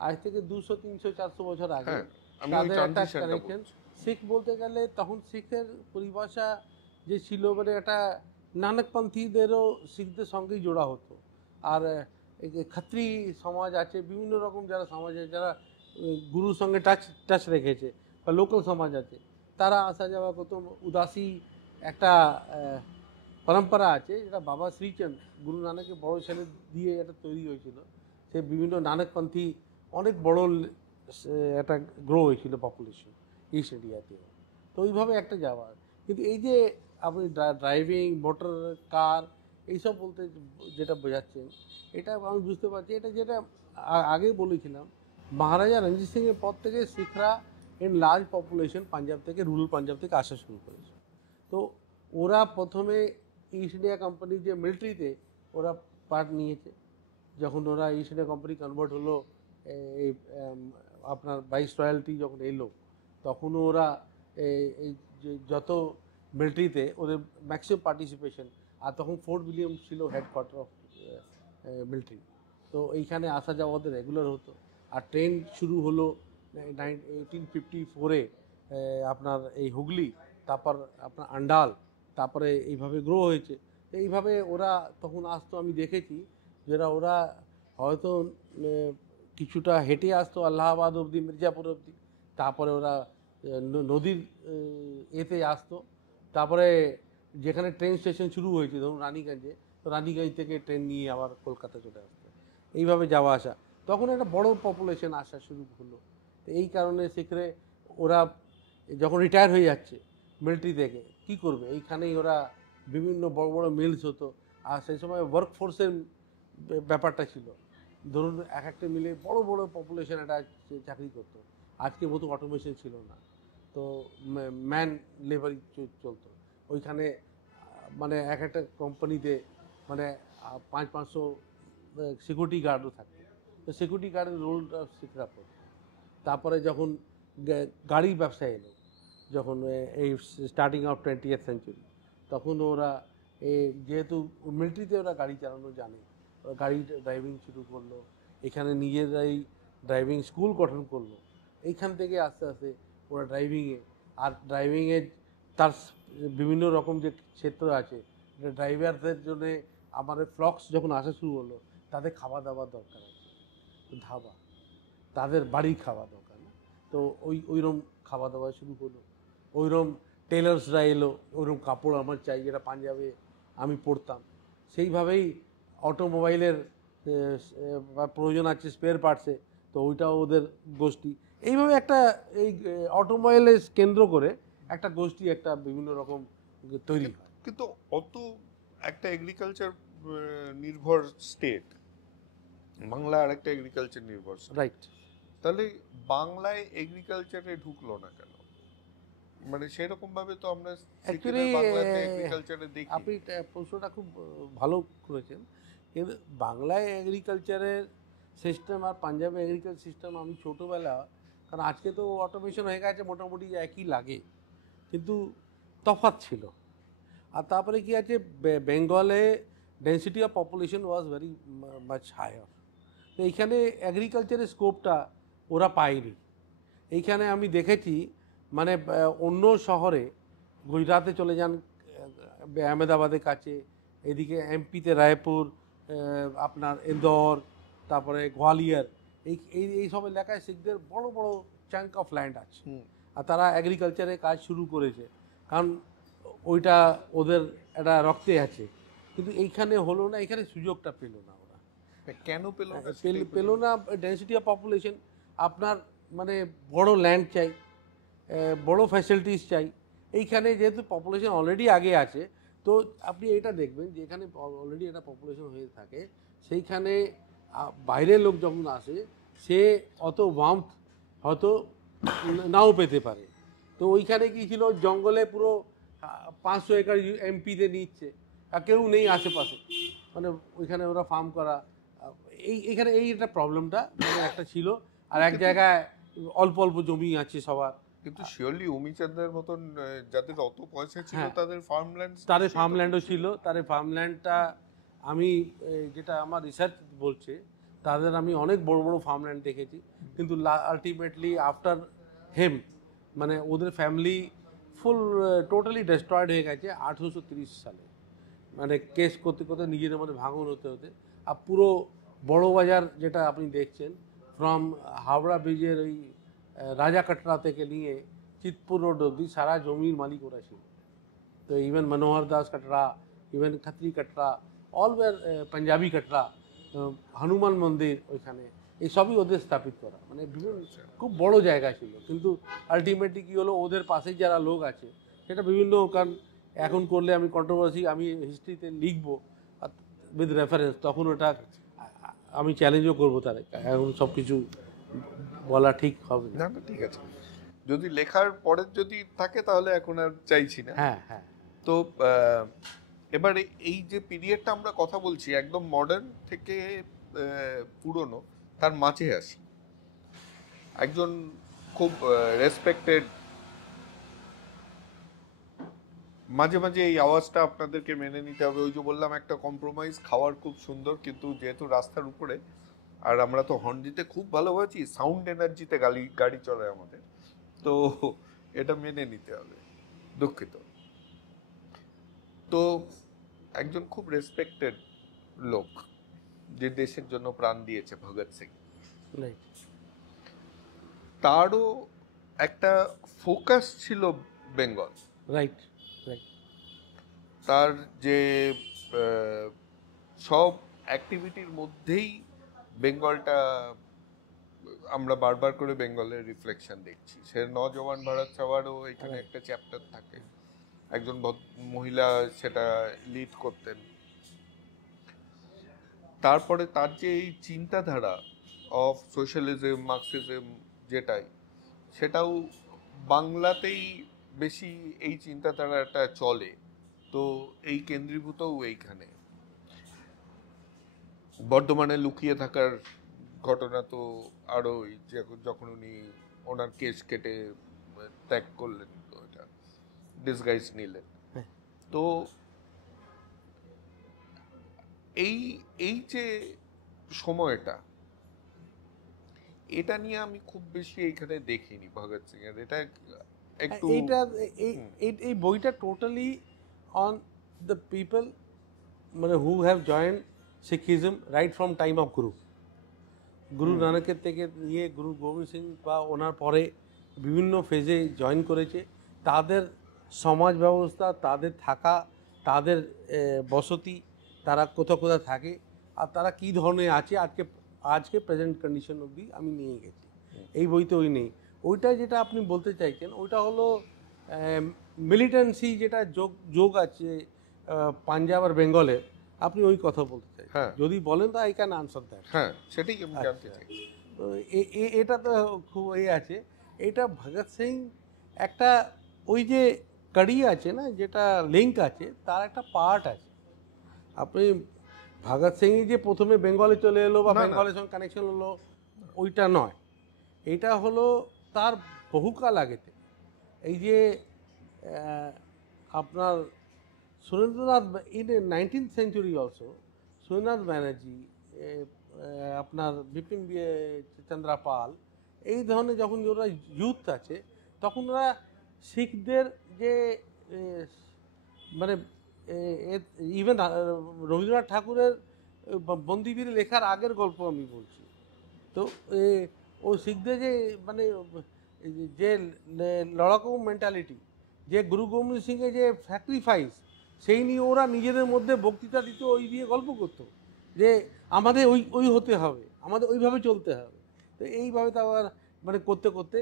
আজ থেকে 200, 300, 400 বছর আগে হ্যাঁ, আমি ওই তাদের একটা ট্রানজিশনটা কানেকশন। বলছি। শিখ বলতে গেলে তখন শিখের পরিভাষা যে ছিল, মানে একটা নানকপন্থীদেরও শিখদের সঙ্গেই জোড়া হতো। আর এই যে খাত্রি সমাজ আছে, বিভিন্ন রকম যারা সমাজ আছে, যারা গুরুর সঙ্গে টাচ রেখেছে, বা লোকাল সমাজ আছে, তারা আসা যাওয়া করতো। উদাসী একটা পরম্পরা আছে, যেটা বাবা শ্রীচন্দ গুরু নানকের বড় ছেলে দিয়ে এটা তৈরি হয়েছিল। সে বিভিন্ন নানকপন্থী অনেক বড় একটা গ্রো হয়েছিল পপুলেশন ইস্ট ইন্ডিয়াতেও। তো ওইভাবে একটা যাওয়া। কিন্তু এই যে আপনি ড্রাইভিং, মোটর কার, এইসব বলতে যেটা বোঝাচ্ছেন, এটা আমি বুঝতে পারছি। এটা যেটা আগে বলেছিলাম, মহারাজা রঞ্জিত সিংয়ের পর থেকে শিখরা ইন লার্জ পপুলেশন পাঞ্জাব থেকে, রুরাল পাঞ্জাব থেকে আসা শুরু করেছে। তো ওরা প্রথমে ইস্ট ইন্ডিয়া কোম্পানির যে মিলিটারিতে ওরা পার্ট নিয়েছে। যখন ওরা ইস্ট ইন্ডিয়া কোম্পানি কনভার্ট হলো, এই আপনার ভাইস রয়্যালটি যখন এলো, তখনও ওরা এই যে যত মিলিটারিতে ওদের ম্যাক্সিমাম পার্টিসিপেশন। আর তখন ফোর্ট উইলিয়াম ছিল হেডকোয়ার্টার অফ মিলিটারি। তো এইখানে আসা যাওয়া ওদের রেগুলার হতো। আর ট্রেন শুরু হলো 1854-এ, আপনার এই হুগলি, তারপর আপনার আন্ডাল, তারপরে এইভাবে গ্রো হয়েছে। তো এইভাবে ওরা তখন আসতো। আমি দেখেছি যেটা ওরা হয়তো কিছুটা হেঁটে আসতো আল্লাহাবাদ অবধি, মির্জাপুর অবধি, তারপরে ওরা নদীর এতে আসতো। তারপরে যেখানে ট্রেন স্টেশন শুরু হয়েছে, ধরুন রানীগঞ্জে, তো রানীগঞ্জ থেকে ট্রেন নিয়ে আবার কলকাতা চলে আসতো। এইভাবে যাওয়া আসা, তখন একটা বড় পপুলেশন আসা শুরু হলো। তো এই কারণে সেখানে ওরা যখন রিটায়ার হয়ে যাচ্ছে মিলিটারি থেকে, কী করবে, এইখানেই ওরা বিভিন্ন বড় বড় মিলস হতো। আর সেই সময় ওয়ার্ক ফোর্সের ব্যাপারটা ছিল। ধরুন এক একটা মিলে বড় বড় পপুলেশন একটা চাকরি করতো। আজকে মতো অটোমেশন ছিল না। তো ম্যান লেবারই চলতো ওইখানে। মানে এক একটা কোম্পানিতে মানে 500-500 সিকিউরিটি গার্ডও থাকে। তো সিকিউরিটি গার্ডের রোলটা শিখরা পড়তো। তারপরে যখন গাড়ির ব্যবসা এলো, যখন এই স্টার্টিং অফ 20th সেঞ্চুরি, তখন ওরা যেহেতু মিলিটারিতে ওরা গাড়ি চালানো জানে, ওরা গাড়ি ড্রাইভিং শুরু করলো, এখানে নিজেরাই ড্রাইভিং স্কুল গঠন করলো। এইখান থেকে আস্তে আস্তে ওরা ড্রাইভিংয়ে, আর ড্রাইভিংয়ে তার বিভিন্ন রকম যে ক্ষেত্র আছে, ড্রাইভারদের জন্যে আমাদের ফ্লক্স যখন আসা শুরু হলো, তাদের খাওয়া দাওয়ার দরকার আছে, ধাবা, তাদের বাড়ির খাওয়া দরকার না, তো ওইরকম খাওয়া দাওয়া শুরু হলো। ওইরকম টেলার্সরা এলো, ওইরকম কাপড় আমার চাই যেটা পাঞ্জাবে আমি পরতাম। সেইভাবেই অটোমোবাইলের প্রয়োজন আছে স্পেয়ার পার্টসে, তো ওইটাও ওদের গোষ্ঠী। এইভাবে একটা এই অটোমোবাইলের কেন্দ্র করে একটা গোষ্ঠী একটা বিভিন্ন রকম তৈরি হয়। কিন্তু অত একটা এগ্রিকালচার নির্ভর স্টেট, বাংলা আর একটা এগ্রিকালচার নির্ভর, রাইট। তাহলে বাংলায় এগ্রিকালচারে ঢুকলো না কেন? মানে সেরকম ভাবে তো আমরা অ্যাকচুয়ালি বাংলাতে এগ্রিকালচারে দেখি। আপনি প্রশ্নটা খুব ভালো করেছেন, কিন্তু বাংলায় এগ্রিকালচারের সিস্টেম আর পাঞ্জাবে এগ্রিকালচার সিস্টেম আমি ছোটোবেলা, কারণ আজকে তো অটোমেশন হয়ে গেছে, মোটামুটি একই লাগে, কিন্তু তফাৎ ছিল। আর তারপরে কি আছে, বেঙ্গলে density of population was very much higher, তো এইখানে অ্যাগ্রিকালচারের স্কোপটা ওরা পায়নি। এইখানে আমি দেখেছি মানে অন্য শহরে, গুজরাতে চলে যান, আহমেদাবাদের কাছে, এদিকে এমপিতে রায়পুর, আপনার ইন্দোর, তারপরে গোয়ালিয়র, এই সব এলাকায় শিখদের বড় বড় চাঙ্ক অফ ল্যান্ড আছে, আর তারা এগ্রিকালচারে কাজ শুরু করেছে, কারণ ওইটা ওদের একটা রক্তে আছে। কিন্তু এইখানে হলো না, এখানে সুযোগটা পেল না ওরা। কেন পেল না? ডেন্সিটি অফ পপুলেশন, আপনার মানে বড় ল্যান্ড চাই, বড় ফ্যাসিলিটিস চাই। এইখানে যেহেতু পপুলেশন অলরেডি আগে আছে, তো আপনি এটা দেখবেন যে এখানে অলরেডি একটা পপুলেশন হয়ে থাকে, সেইখানে বাইরের লোক যখন আসে, সে অত ওয়ার্মথ হয়তো নাও পেতে পারে। তো ওইখানে কি ছিল, জঙ্গলে পুরো 500 একর এমপিতে নিচ্ছে, আর কেউ নেই আশেপাশে, মানে ওইখানে ওরা ফার্ম করা, এইখানে এই একটা প্রবলেমটা মানে একটা ছিল। আর এক জায়গায় অল্প অল্প জমি আছে সবার। কিন্তু শিওরলি উমিচাঁদের মতন যাদের অত পয়সা ছিল, তাদের ফার্মল্যান্ডও ছিল। তাদের ফার্মল্যান্ডটা আমি যেটা আমার রিসার্চ বলছে, তাদের আমি অনেক বড় বড় ফার্মল্যান্ড দেখেছি, কিন্তু আলটিমেটলি আফটার হেম মানে ওদের ফ্যামিলি ফুল টোটালি ডেস্ট্রয়েড হয়ে গেছে 1830 সালে, মানে কেস করতে করতে নিজেদের মধ্যে ভাঙন হতে হতে। আর পুরো বড় বাজার যেটা আপনি দেখছেন, ফ্রম হাওড়া ব্রিজের ওই রাজা কাটরা থেকে নিয়ে চিতপুর রোড অব্দি সারা জমির মালিক ওরা ছিল। তো ইভেন মনোহর দাস কাটরা, ইভেন খাত্রি কাটরা, অল ওয়ার পাঞ্জাবি কাটরা, হনুমান মন্দির ওইখানে, এই সবই ওদের স্থাপিত করা, মানে বিভিন্ন খুব বড় জায়গা ছিল। কিন্তু আলটিমেটলি কী হলো, ওদের পাশেই যারা লোক আছে সেটা বিভিন্ন, কারণ এখন করলে আমি কন্ট্রোভার্সি, আমি হিস্ট্রিতে লিখবো উইথ রেফারেন্স, তখন ওটা আমি চ্যালেঞ্জও করবো তার, এখন সব কিছু বলা ঠিক হবে না। ঠিক আছে, যদি লেখার পরের যদি থাকে তাহলে এখন আর চাইছি না। হ্যাঁ হ্যাঁ। তো এবারে এই যে পিরিয়ডটা আমরা কথা বলছি, একদম মডার্ন থেকে পুরনো, তার মাঝে আসি। একজন খুব রেসপেক্টেড, মাঝে মাঝে এই আওয়াজটা আপনাদেরকে মেনে নিতে হবে। ওই যে বললাম একটা কম্প্রোমাইজ, খাওয়ার খুব সুন্দর, কিন্তু যেহেতু রাস্তার উপরে, আর আমরা তো হর্ন দিতে খুব ভালোবাসি, সাউন্ড এনার্জিতে গাড়ি চলে আমাদের, তো এটা মেনে নিতে হবে, দুঃখিত। তো একজন খুব রেসপেক্টেড লোক, যে দেশের জন্য প্রাণ দিয়েছে, ভগৎ সিং, তারও একটা ফোকাস ছিল বেঙ্গল। Right right. তার যে সব অ্যাক্টিভিটির মধ্যেই বেঙ্গলটা, আমরা বারবার করে বেঙ্গলের রিফ্লেকশন দেখছি। সে নজওয়ান ভারত সভারও এখানে একটা চ্যাপ্টার থাকে, একজন মহিলা সেটা লিড করতেন। তারপরে তার যে এই চিন্তাধারা অফ সোশ্যালিজম, মার্কসিজম, যেটাই, সেটাও বাংলাতেই বেশি এই চিন্তাধারাটা চলে, তো এই কেন্দ্রীভূতও এইখানে। বর্ধমানে লুকিয়ে থাকার ঘটনা তো আরো যখন উনি ওনার কেস কেটে ত্যাগ করলেন, ওইটা ডিসগাইজ নিলেন। হ্যাঁ। তো এই এই যে সময়টা, এটা নিয়ে আমি খুব বেশি এইখানে দেখিনি ভগৎ সিং এর। এটা একটু এইটা এই বইটা টোটালি অন দ্য পিপল, মানে who have joined Sikhism right from time of Guru নানকের থেকে নিয়ে গুরু গোবিন্দ সিং বা ওনার পরে বিভিন্ন ফেজে জয়েন করেছে, তাদের সমাজ ব্যবস্থা, তাদের থাকা, তাদের বসতি, তারা কোথাও কোথাও থাকে, আর তারা কী ধরনের আছে আজকে প্রেজেন্ট কন্ডিশন অবধি আমি নিয়ে গেছি। এই বইতে ওই নেই। ওইটা যেটা আপনি বলতে চাইছেন ওইটা হলো মিলিটেন্সি, যেটা যোগ আছে পাঞ্জাব আর বেঙ্গলের, আপনি ওই কথা বলতে চাই। হ্যাঁ। যদি বলেন তো আই ক্যান আনসার দ্যাট। হ্যাঁ, সেটাই আমি জানতে চাই। তো এটা তো খুব আছে। এটা ভগৎ সিং একটা ওই যে কাড়ি আছে না, যেটা লিঙ্ক আছে, তার একটা পার্ট আছে। আপনি ভগৎ সিং যে প্রথমে বেঙ্গলে চলে এলো বা না, না। বেঙ্গলের সঙ্গে কানেকশন হলো, ওইটা নয়। এটা হলো তার বহুকাল আগে থেকে। এই যে আপনার Surendranath in 19th century also, Surendranath Banerjee, আপনার বিপিন চন্দ্রা পাল, এই ধরনের যখন ওরা ইউথ আছে, তখন ওরা শিখদের যে মানে ইভেন রবীন্দ্রনাথ ঠাকুরের বন্দিবীর লেখার আগের গল্প আমি বলছি। তো ও শিখদের যে মানে যে লড়াকু মেন্টালিটি, যে গুরু গোবিন্দ সিংয়ের যে স্যাক্রিফাইস, সেই নিয়ে ওরা নিজেদের মধ্যে বক্তৃতা দিত, ওই দিয়ে গল্প করতো যে আমাদের ওই হতে হবে, আমাদের ওইভাবে চলতে হবে। তো এইভাবে তো আবার মানে করতে করতে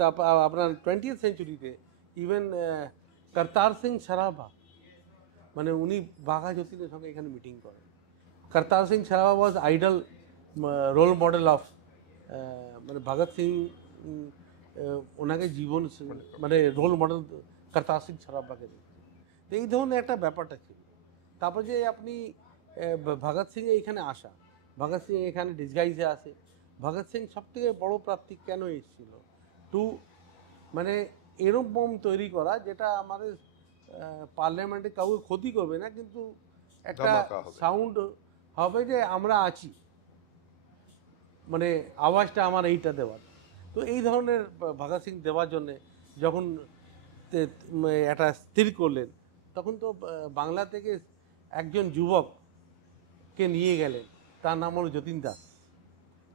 তারপর আপনার 20th সেঞ্চুরিতে ইভেন করতার সিং সরাভা, মানে উনি বাঘা যতীনের সঙ্গে এখানে মিটিং করেন। করতার সিং সরাভা ওয়াজ আইডল রোল মডেল অফ মানে ভগৎ সিং, ওনাকে জীবন মানে রোল মডেল করতার সিং সরাভাকে দেখছে। তো এই ধরনের একটা ব্যাপারটা ছিল। তারপর যে আপনি ভগৎ সিং এইখানে আসা, ভগৎ সিং এখানে ডিসগাইজে আসে। ভগৎ সিং সবথেকে বড় প্রাপ্তি কেন এসেছিল? টু মানে এরম বোম তৈরি করা যেটা আমাদের পার্লামেন্টে কাউকে ক্ষতি করবে না, কিন্তু একটা ধামাকা হবে। সাউন্ড হবে যে আমরা আছি, মানে আওয়াজটা আমার এইটা দেওয়ার। তো এই ধরনের ভগৎ সিং দেওয়ার জন্যে যখন একটা স্থির করলেন, তখন তো বাংলা থেকে একজন যুবককে নিয়ে গেলেন, তার নাম হলো যতীন দাস,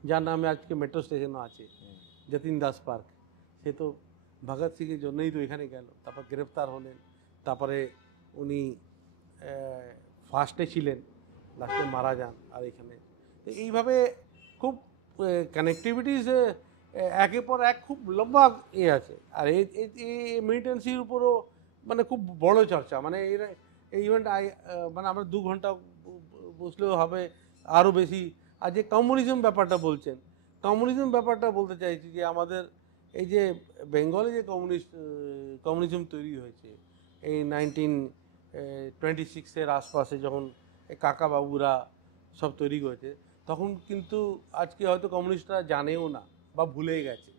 যার নামে আজকে মেট্রো স্টেশনও আছে, যতীন দাস পার্ক। সে তো ভগৎ সিংয়ের জন্যই তো এখানে গেল, তারপর গ্রেপ্তার হলেন, তারপরে উনি ফার্স্টে ছিলেন, লাস্টে মারা যান। আর এখানে তো এইভাবে খুব কানেক্টিভিটিস একের পর এক খুব লম্বা আছে। আর এই মিলিটেন্সির উপরও মানে খুব বড় চর্চা, মানে এই ইভেন্ট মানে আমরা 2 ঘন্টা বসলেও হবে, আরও বেশি। আর যে কমিউনিজম ব্যাপারটা বলছেন, কমিউনিজম ব্যাপারটা বলতে চাইছি যে আমাদের এই যে বেঙ্গলে যে কমিউনিজম তৈরি হয়েছে এই 1926-এর আশপাশে, যখন এই কাকাবাবুরা সব তৈরি করেছে, তখন কিন্তু আজকে হয়তো কমিউনিস্টরা জানেও না বা ভুলে গেছে।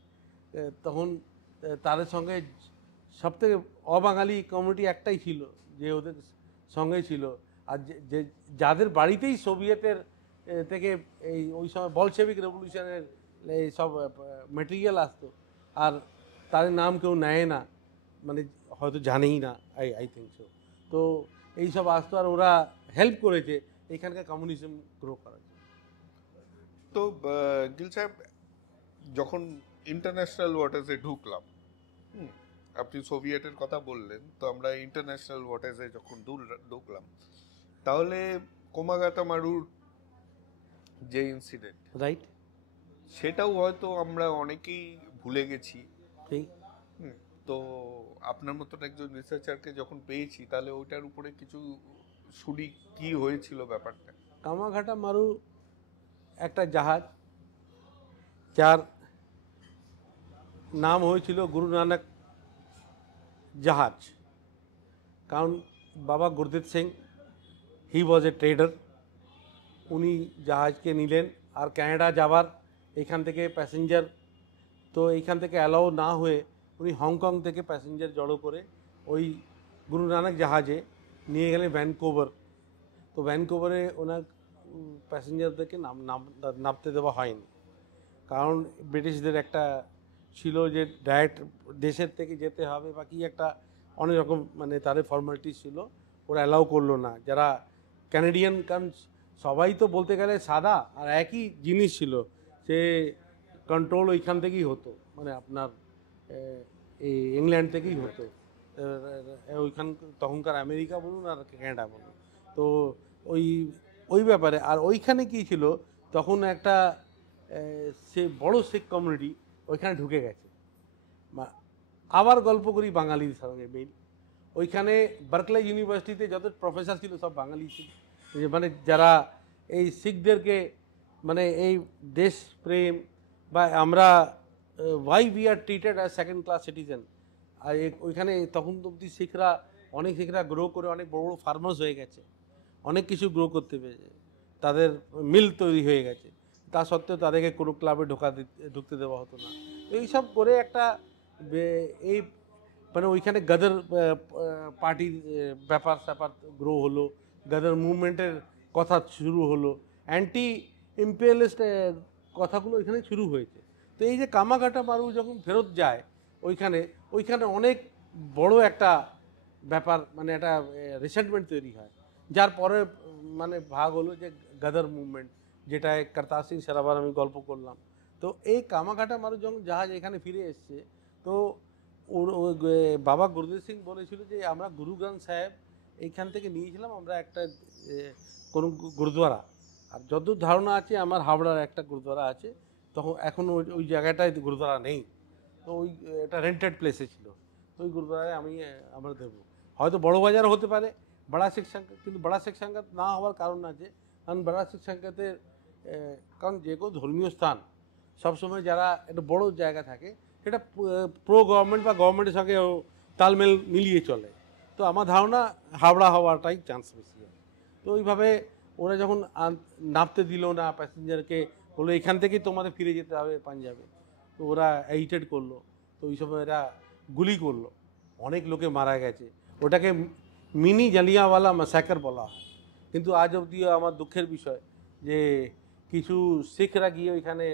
তখন তাদের সঙ্গে সবথেকে অবাঙালি কমিউনিটি একটাই ছিল, যে ওদের সঙ্গে ছিল। আর যে যাদের বাড়িতেই সোভিয়েতের থেকে এই ওই সময় বলশেভিক রেভলিউশনের এই সব মেটেরিয়াল আসতো, আর তাদের নাম কেউ নেয় না, মানে হয়তো জানেই না, আই থিঙ্ক সো। তো এই সব আসতো, আর ওরা হেল্প করেছে এখানকার কমিউনিজম গ্রো করার জন্য। তো গিল সাহেব, যখন ইন্টারন্যাশনাল ওয়াটার্সে ঢুকলাম, আপনি সোভিয়েটের কথা বললেন, তো আমরা ইন্টারন্যাশনাল ওয়াটার্সে যখন ঢুকলাম, তাহলে কোমাগাতা মারুর যে ইনসিডেন্ট, রাইট, সেটাও হয়তো আমরা অনেকেই ভুলে গেছি। ঠিক। তো আপনার মতন একজন রিসার্চারকে যখন পেয়েছি, তাহলে ওইটার উপরে কিছু শুনি, কি হয়েছিল ব্যাপারটা। কামাঘাটা মারু একটা জাহাজ, যার নাম হয়েছিল গুরু নানক জাহাজ, কারণ বাবা গুরদিত সিং হি ওয়াজ এ ট্রেডার, উনি জাহাজকে নিলেন। আর ক্যানাডা যাবার এখান থেকে প্যাসেঞ্জার, তো এইখান থেকে অ্যালাউ না হয়ে উনি হংকং থেকে প্যাসেঞ্জার জড়ো করে ওই গুরু নানক জাহাজে নিয়ে গেলেন ভ্যানকুভার। তো ভ্যানকুভারে ওনার প্যাসেঞ্জারদেরকে নামতে দেওয়া হয়নি, কারণ ব্রিটিশদের একটা ছিল যে ডাইরেক্ট দেশের থেকে যেতে হবে বা কি একটা অনেক রকম মানে তাদের ফর্মালিটিস ছিল, ওরা অ্যালাউ করলো না। যারা ক্যানাডিয়ান, কারণ সবাই তো বলতে গেলে সাদা আর একই জিনিস ছিল, সে কন্ট্রোল ওইখান থেকেই হতো, মানে আপনার এই ইংল্যান্ড থেকেই হতো, ওইখান তখনকার আমেরিকা বলুন আর ক্যানাডা বলুন। তো ওই ওই ব্যাপারে আর ওইখানে কী ছিল, তখন একটা সে বড় শিখ কমিউনিটি ওইখানে ঢুকে গেছে। আবার গল্প করি বাঙালির সঙ্গে মেইন, ওইখানে বার্কলে ইউনিভার্সিটিতে যত প্রফেসর ছিল সব বাঙালি ছিল, মানে যারা এই শিখদেরকে মানে এই দেশপ্রেম বা আমরা why we are treated as second class citizen. আর ওইখানে তখন অবধি শিখরা, অনেক শিখরা গ্রো করে অনেক বড় বড় ফার্মার্স হয়ে গেছে, অনেক কিছু গ্রো করতে পেরেছে, তাদের মিল তৈরি হয়ে গেছে। তা সত্ত্বেও তাদেরকে কোনো ক্লাবে ঢুকতে দেওয়া হতো না। এইসব করে একটা এই মানে ওইখানে গদর পার্টির ব্যাপার স্যাপার গ্রো হলো, গদর মুভমেন্টের কথা শুরু হলো, অ্যান্টি ইম্পেরিয়ালিস্ট কথাগুলো ওইখানে শুরু হয়েছে। তো এই যে কামাঘাটা মারু যখন ফেরত যায় ওইখানে অনেক বড় একটা ব্যাপার, মানে একটা রিসেন্টমেন্ট তৈরি হয়, যার পরে মানে ভাগ হলো যে গদর মুভমেন্ট, যেটায় করতার সিং সরাভার আমি গল্প করলাম। তো এই কামাঘাটা মারু যখন জাহাজ এখানে ফিরে এসছে, তো বাবা গুরদিত সিং বলেছিল যে আমরা গুরু গ্রন্থ সাহেব এইখান থেকে নিয়েছিলাম আমরা একটা কোনো গুরুদ্বারা, আর যতদূর ধারণা আছে আমার হাওড়ার একটা গুরুদ্বারা আছে, তখন এখন ওই জায়গাটায় গুরুদ্বারা নেই, তো ওই একটা রেন্টেড প্লেসে ছিল, তো ওই গুরুদ্বারায় আমরা দেবো। হয়তো বড় বাজার হতে পারে বড়া শিখ সংঘাত, কিন্তু বড়া শিখ সংঘাত না হওয়ার কারণ আছে, কারণ বড়া শিখ সংঘাতের কারণ যে কোনো ধর্মীয় স্থান সবসময় যারা একটা বড় জায়গা থাকে সেটা প্রো গভর্নমেন্ট বা গভর্নমেন্টের সঙ্গে তালমেল মিলিয়ে চলে, তো আমার ধারণা হাওড়া হওয়াটাই চান্স বেশি আছে। তো ওইভাবে ওরা যখন নামতে দিল না প্যাসেঞ্জারকে, বললো এখান থেকেই তোমাদের ফিরে যেতে হবে পাঞ্জাবে, তো ওরা এজিটেট করলো, তো ওই সময় এরা গুলি করলো, অনেক লোকে মারা গেছে, ওটাকে মিনি জালিয়াওয়ালা ম্যাসাকার বলা হয়। কিন্তু আজ অবধিও আমার দুঃখের বিষয় যে কিছু শিখরা গিয়ে ওইখানে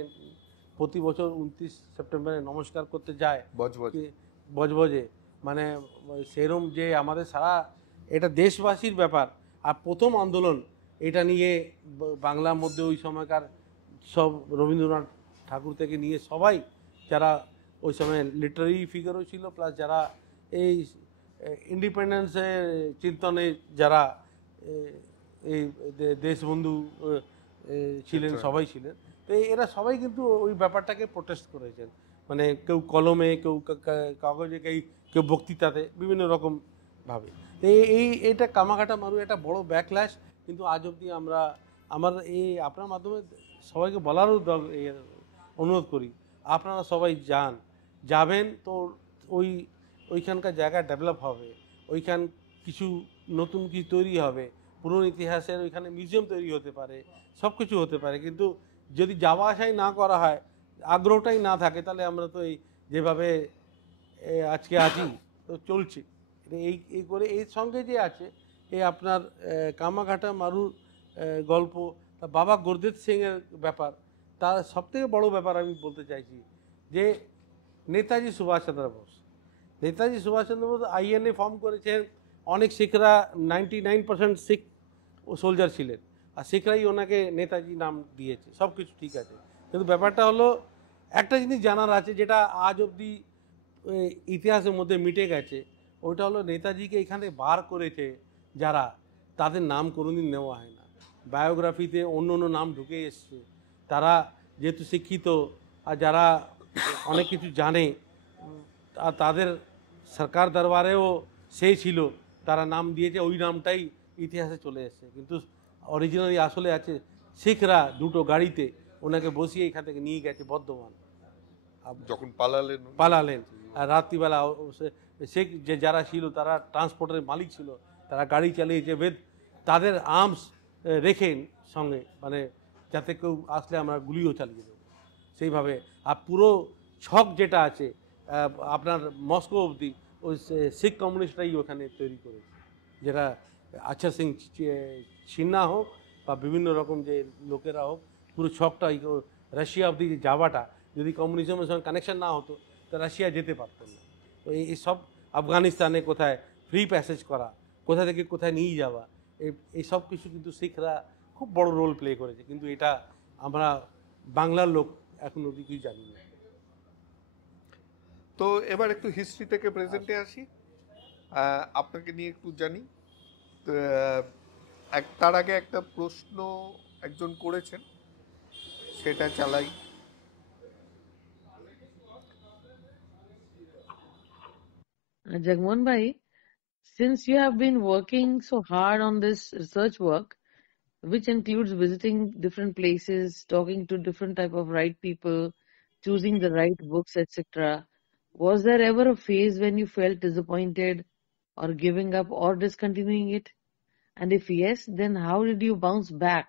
প্রতি বছর 29 সেপ্টেম্বরে নমস্কার করতে যায় বজবজে, মানে সেরম যে আমাদের সারা এটা দেশবাসীর ব্যাপার। আর প্রথম আন্দোলন এটা নিয়ে বাংলার মধ্যে ওই সময়কার সব রবীন্দ্রনাথ ঠাকুর থেকে নিয়ে সবাই যারা ওই সময় লিটারি ফিগারও ছিল, প্লাস যারা এই ইন্ডিপেন্ডেন্সের চিন্তনে যারা এই দেশবন্ধু ছিলেন সবাই ছিলেন, তো এরা সবাই কিন্তু ওই ব্যাপারটাকে প্রোটেস্ট করেছেন, মানে কেউ কলমে, কেউ কাগজে, কেউ বক্তৃতাতে, বিভিন্ন রকমভাবে। তো এইটা কামাঘাটা মারু একটা বড় ব্যাকল্যাশ, কিন্তু আজ অবধি আমার এই আপনার মাধ্যমে সবাইকে বলারও অনুরোধ করি, আপনারা সবাই যাবেন তো ওইখানকার জায়গা ডেভেলপ হবে, ওইখান কিছু নতুন কিছু তৈরি হবে, পুরনো ইতিহাসের ওইখানে মিউজিয়াম তৈরি হতে পারে, সব কিছু হতে পারে। কিন্তু যদি যাওয়া আসাই না করা হয়, আগ্রহটাই না থাকে, তাহলে আমরা তো এই যেভাবে আজকে আছি তো চলছে এই করে। এর সঙ্গে যে আছে এই আপনার কামাঘাটা মারুর গল্প, বাবা গুরদিত সিংয়ের ব্যাপার, তার সবথেকে বড় ব্যাপার আমি বলতে চাইছি যে নেতাজি সুভাষচন্দ্র বোস, নেতাজি সুভাষচন্দ্র বোস আইএনএ ফর্ম করেছেন, অনেক শিখরা 99% শিখ সোলজার ছিলেন, আর শিখরাই ওনাকে নেতাজি নাম দিয়েছে, সব কিছু ঠিক আছে। কিন্তু ব্যাপারটা হলো একটা জিনিস জানার আছে, যেটা আজ অবধি ইতিহাসের মধ্যে মিটে গেছে, ওইটা হলো নেতাজিকে এখানে বার করেছে যারা, তাদের নাম কোনোদিন নেওয়া হয় না, বায়োগ্রাফিতে অন্য অন্য নাম ঢুকে এসছে। তারা যেহেতু শিক্ষিত আর যারা অনেক কিছু জানে, আর তাদের সরকার দরবারেও সেই ছিল, তারা নাম দিয়েছে, ওই নামটাই ইতিহাসে চলে এসছে। কিন্তু অরিজিনালি আসলে আছে শিখরা দুটো গাড়িতে ওনাকে বসিয়ে এখান থেকে নিয়ে গেছে বর্ধমান, যখন পালালেন পালালেন। আর রাত্রিবেলা শেখ যে যারা ছিল তারা ট্রান্সপোর্টের মালিক ছিল, তারা গাড়ি চালিয়েছে উইথ তাদের আর্মস রেখে সঙ্গে, মানে যাতে কেউ আসলে আমরা গুলিও চালিয়ে দেবো সেইভাবে। আর পুরো ছক যেটা আছে আপনার মস্কো অবধি ওই শিখ কমিউনিস্টরাই ওখানে তৈরি করেছে, যেটা আচ্ছা সিং সিনহা হোক বা বিভিন্ন রকম যে লোকেরা হোক, পুরো ছকটা রাশিয়া অবধি যে যাওয়াটা যদি কমিউনিজমের সঙ্গে কানেকশন না হতো তো রাশিয়া যেতে পারতেন না। তো এই সব আফগানিস্তানে কোথায় ফ্রি প্যাসেজ করা, কোথা থেকে কোথায় নিয়ে যাওয়া, এই সব কিছু কিন্তু শিখরা খুব বড় রোল প্লে করেছে, কিন্তু এটা আমরা বাংলার লোক এখন অবধি কিছু জানি না। তো এবার একটু হিস্ট্রি থেকে প্রেজেন্টে আসি, আপনাকে নিয়ে একটু জানি। তো, তার আগে একটা প্রশ্ন একজন করেছেন, সেটা চালাই। Jagmohan Bhai, since you have been working so hard on this research work, which includes visiting different places, talking to different type of right people, choosing the right books, etc., was there ever a phase when you felt disappointed or giving up or discontinuing it? And if yes, then how did you bounce back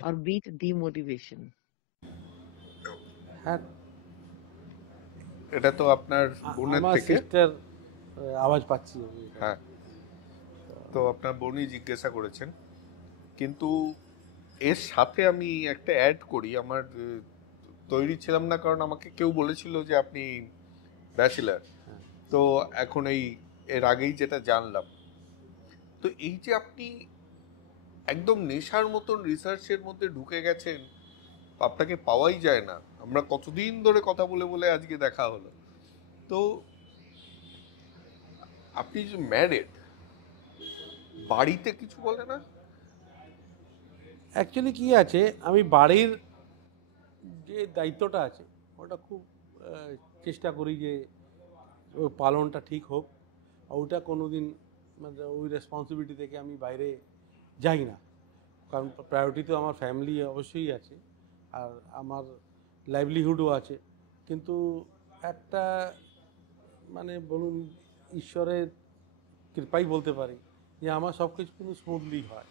or beat demotivation? হ্যাঁ, এটা তো আপনার বোনের আমার থেকে। সিস্টার আওয়াজ পাচ্ছি আমি। হ্যাঁ, তো আপনার বোনই জিজ্ঞাসা করেছেন, কিন্তু এর সাথে আমি একটা অ্যাড করি। আমার তৈরি ছিলাম না, কারণ আমাকে কেউ বলেছিল যে আপনি ব্যাচেলার। তো এখন এর আগেই যেটা জানলাম, তো এই যে আপনি একদম নেশার মতন রিসার্চের মধ্যে ঢুকে গেছেন, আপনাকে পাওয়াই যায় না। আমরা কতদিন ধরে কথা বলে বলে আজকে দেখা হলো। তো আপনি যে ম্যারিড, বাড়িতে কিছু বলে না? অ্যাকচুয়ালি কি আছে, আমি বাড়ির যে দায়িত্বটা আছে ওটা খুব চেষ্টা করি যে ওই পালনটা ঠিক হোক। ওইটা কোনো দিন মানে ওই রেসপন্সিবিলিটি থেকে আমি বাইরে যাই না, কারণ প্রায়োরিটি তো আমার ফ্যামিলি অবশ্যই আছে আর আমার লাইভলিহুডও আছে। কিন্তু একটা মানে বলুন ঈশ্বরের কৃপাই বলতে পারি যে আমার সব কিছু কিন্তু স্মুথলি হয়।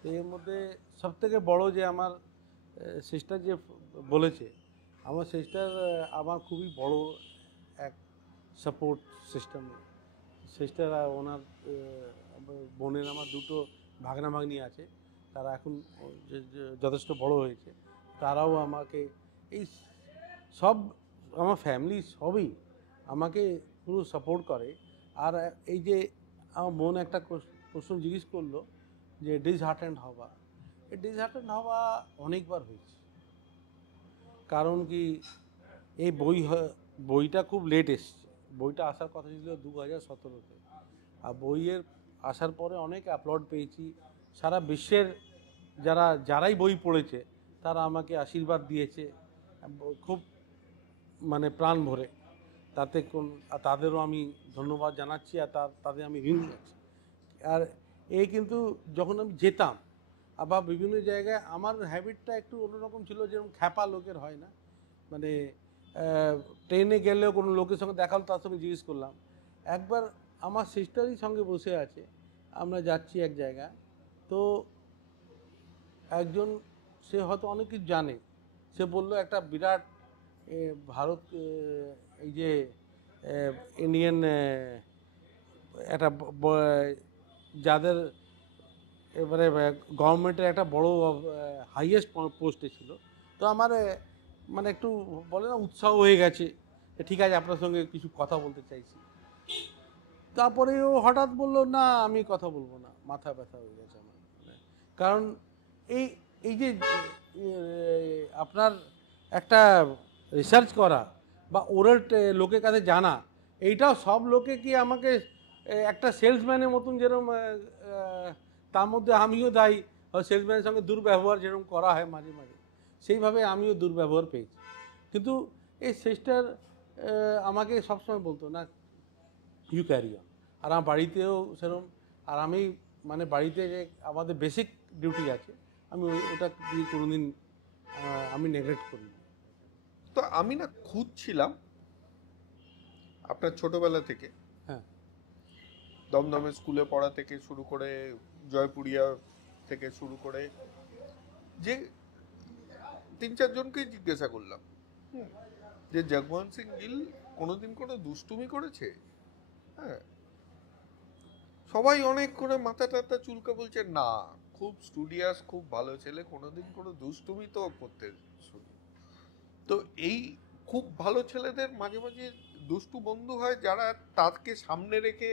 তো এর মধ্যে সবথেকে বড় যে আমার সিস্টার যে বলেছে, আমার সিস্টার আমার খুবই বড় এক সাপোর্ট সিস্টেম। সিস্টার আর ওনার বোনের আমার দুটো ভাগনা ভাগ্নি আছে, তারা এখন যথেষ্ট বড় হয়েছে, তারাও আমাকে এই সব আমার ফ্যামিলি সবই আমাকে পুরো সাপোর্ট করে। আর এই যে আমার বোন একটা প্রশ্ন জিজ্ঞেস করলো যে ডিসহার্টেন্ড হওয়া, এই ডিসহার্টেন্ড হওয়া অনেকবার হয়েছে। কারণ কি এই বইটা খুব লেট এসছে, বইটা আসার কথা ছিল 2017-তে, আর বইয়ের আসার পরে অনেক অ্যাপ্লড পেয়েছি। সারা বিশ্বের যারাই বই পড়েছে তারা আমাকে আশীর্বাদ দিয়েছে খুব মানে প্রাণ ভরে, তাদেরও আমি ধন্যবাদ জানাচ্ছি আর তাদের আমি ঋণ আছি। আর কিন্তু যখন আমি যেতাম আবার বিভিন্ন জায়গায়, আমার হ্যাবিটটা একটু অন্যরকম ছিল, যেরকম খ্যাপা লোকের হয় না, মানে ট্রেনে গেলেও কোনো লোকের সঙ্গে দেখা হলো তার সঙ্গে জিজ্ঞেস করলাম। একবার আমার সিস্টারই সঙ্গে বসে আছে, আমরা যাচ্ছি এক জায়গায়, তো একজন সে হয়তো অনেক কিছু জানে, সে বলল একটা বিরাট ভারত এই যে ইন্ডিয়ান একটা যাদের এবারে গভর্নমেন্টের একটা বড় হাইয়েস্ট পোস্টে ছিল, তো আমার মানে একটু বলে না উৎসাহ হয়ে গেছে, ঠিক আছে আপনার সঙ্গে কিছু কথা বলতে চাইছি। তারপরে ও হঠাৎ বললো না আমি কথা বলবো না, মাথা ব্যথা হয়ে গেছে আমার। কারণ এই যে আপনার একটা রিসার্চ করা বা ওরাল লোকের কাছে জানা, এইটাও সব লোকে কি আমাকে একটা সেলসম্যানের মতন যেরকম, তার মধ্যে আমিও দায়ী, সেলসম্যানের সঙ্গে দুর্ব্যবহার যেরকম করা হয় মাঝে মাঝে, সেইভাবে আমিও দুর্ব্যবহার পেয়েছি। কিন্তু এই সিস্টার আমাকে সবসময় বলতো না ইউ ক্যারি অন, আর আমার বাড়িতেও সেরকম। আর আমি মানে বাড়িতে যে আমাদের বেসিক ডিউটি আছে আমি ওটা দিয়ে কোনোদিন আমি নেগলেক্ট করি। তো আমি না খুঁজছিলাম আপনার ছোটবেলা থেকে, হ্যাঁ দমদমে স্কুলে পড়া থেকে শুরু করে, জয়পুরিয়া থেকে শুরু করে, যে 3-4 জনকেই জিজ্ঞাসা করলাম যে জগমোহন সিং গিল কোনোদিন কোনো দুষ্টুমি করেছে। হ্যাঁ, সবাই অনেক করে মাথা টাথা চুলকে বলছে না, খুব স্টুডিয়াস, খুব ভালো ছেলে, কোনোদিন কোনো দুষ্টুমি তো করতে শুনি। তো এই খুব ভালো ছেলেদের মাঝে মাঝে দুষ্টু বন্ধু হয় যারা তাকে সামনে রেখে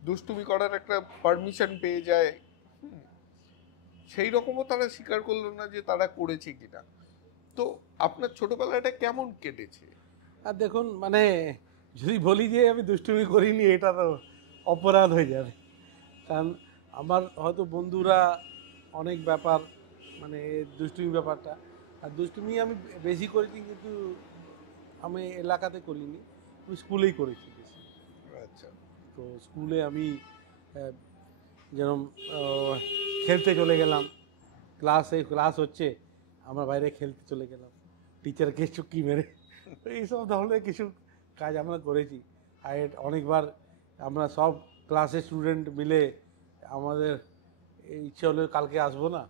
দুষ্টুমি করার একটা পারমিশন পেয়ে যায়। সেই রকমও তারা স্বীকার করলো না যে তারা করেছে কিনা। তো আপনার ছোটবেলাটা কেমন কেটেছে? আর দেখুন মানে যদি বলি যে আমি দুষ্টুমি করিনি এটা তো অপরাধ হয়ে যাবে, কারণ আমার হয়তো বন্ধুরা অনেক ব্যাপার মানে দুষ্টুমি ব্যাপারটা, আর দুষ্টুমি আমি বেশি করেছি কিন্তু আমি এলাকাতে করিনি, আমি স্কুলেই করেছি বেশি। আচ্ছা, তো স্কুলে আমি যেরকম খেলতে চলে গেলাম, ক্লাস হচ্ছে আমরা বাইরে খেলতে চলে গেলাম, টিচারকে চুক্কি মেরে, এইসব ধরনের কিছু কাজ আমরা করেছি। আর অনেকবার আমরা সব ক্লাসের স্টুডেন্ট মিলে আমাদের ইচ্ছে হলে কালকে আসবো না,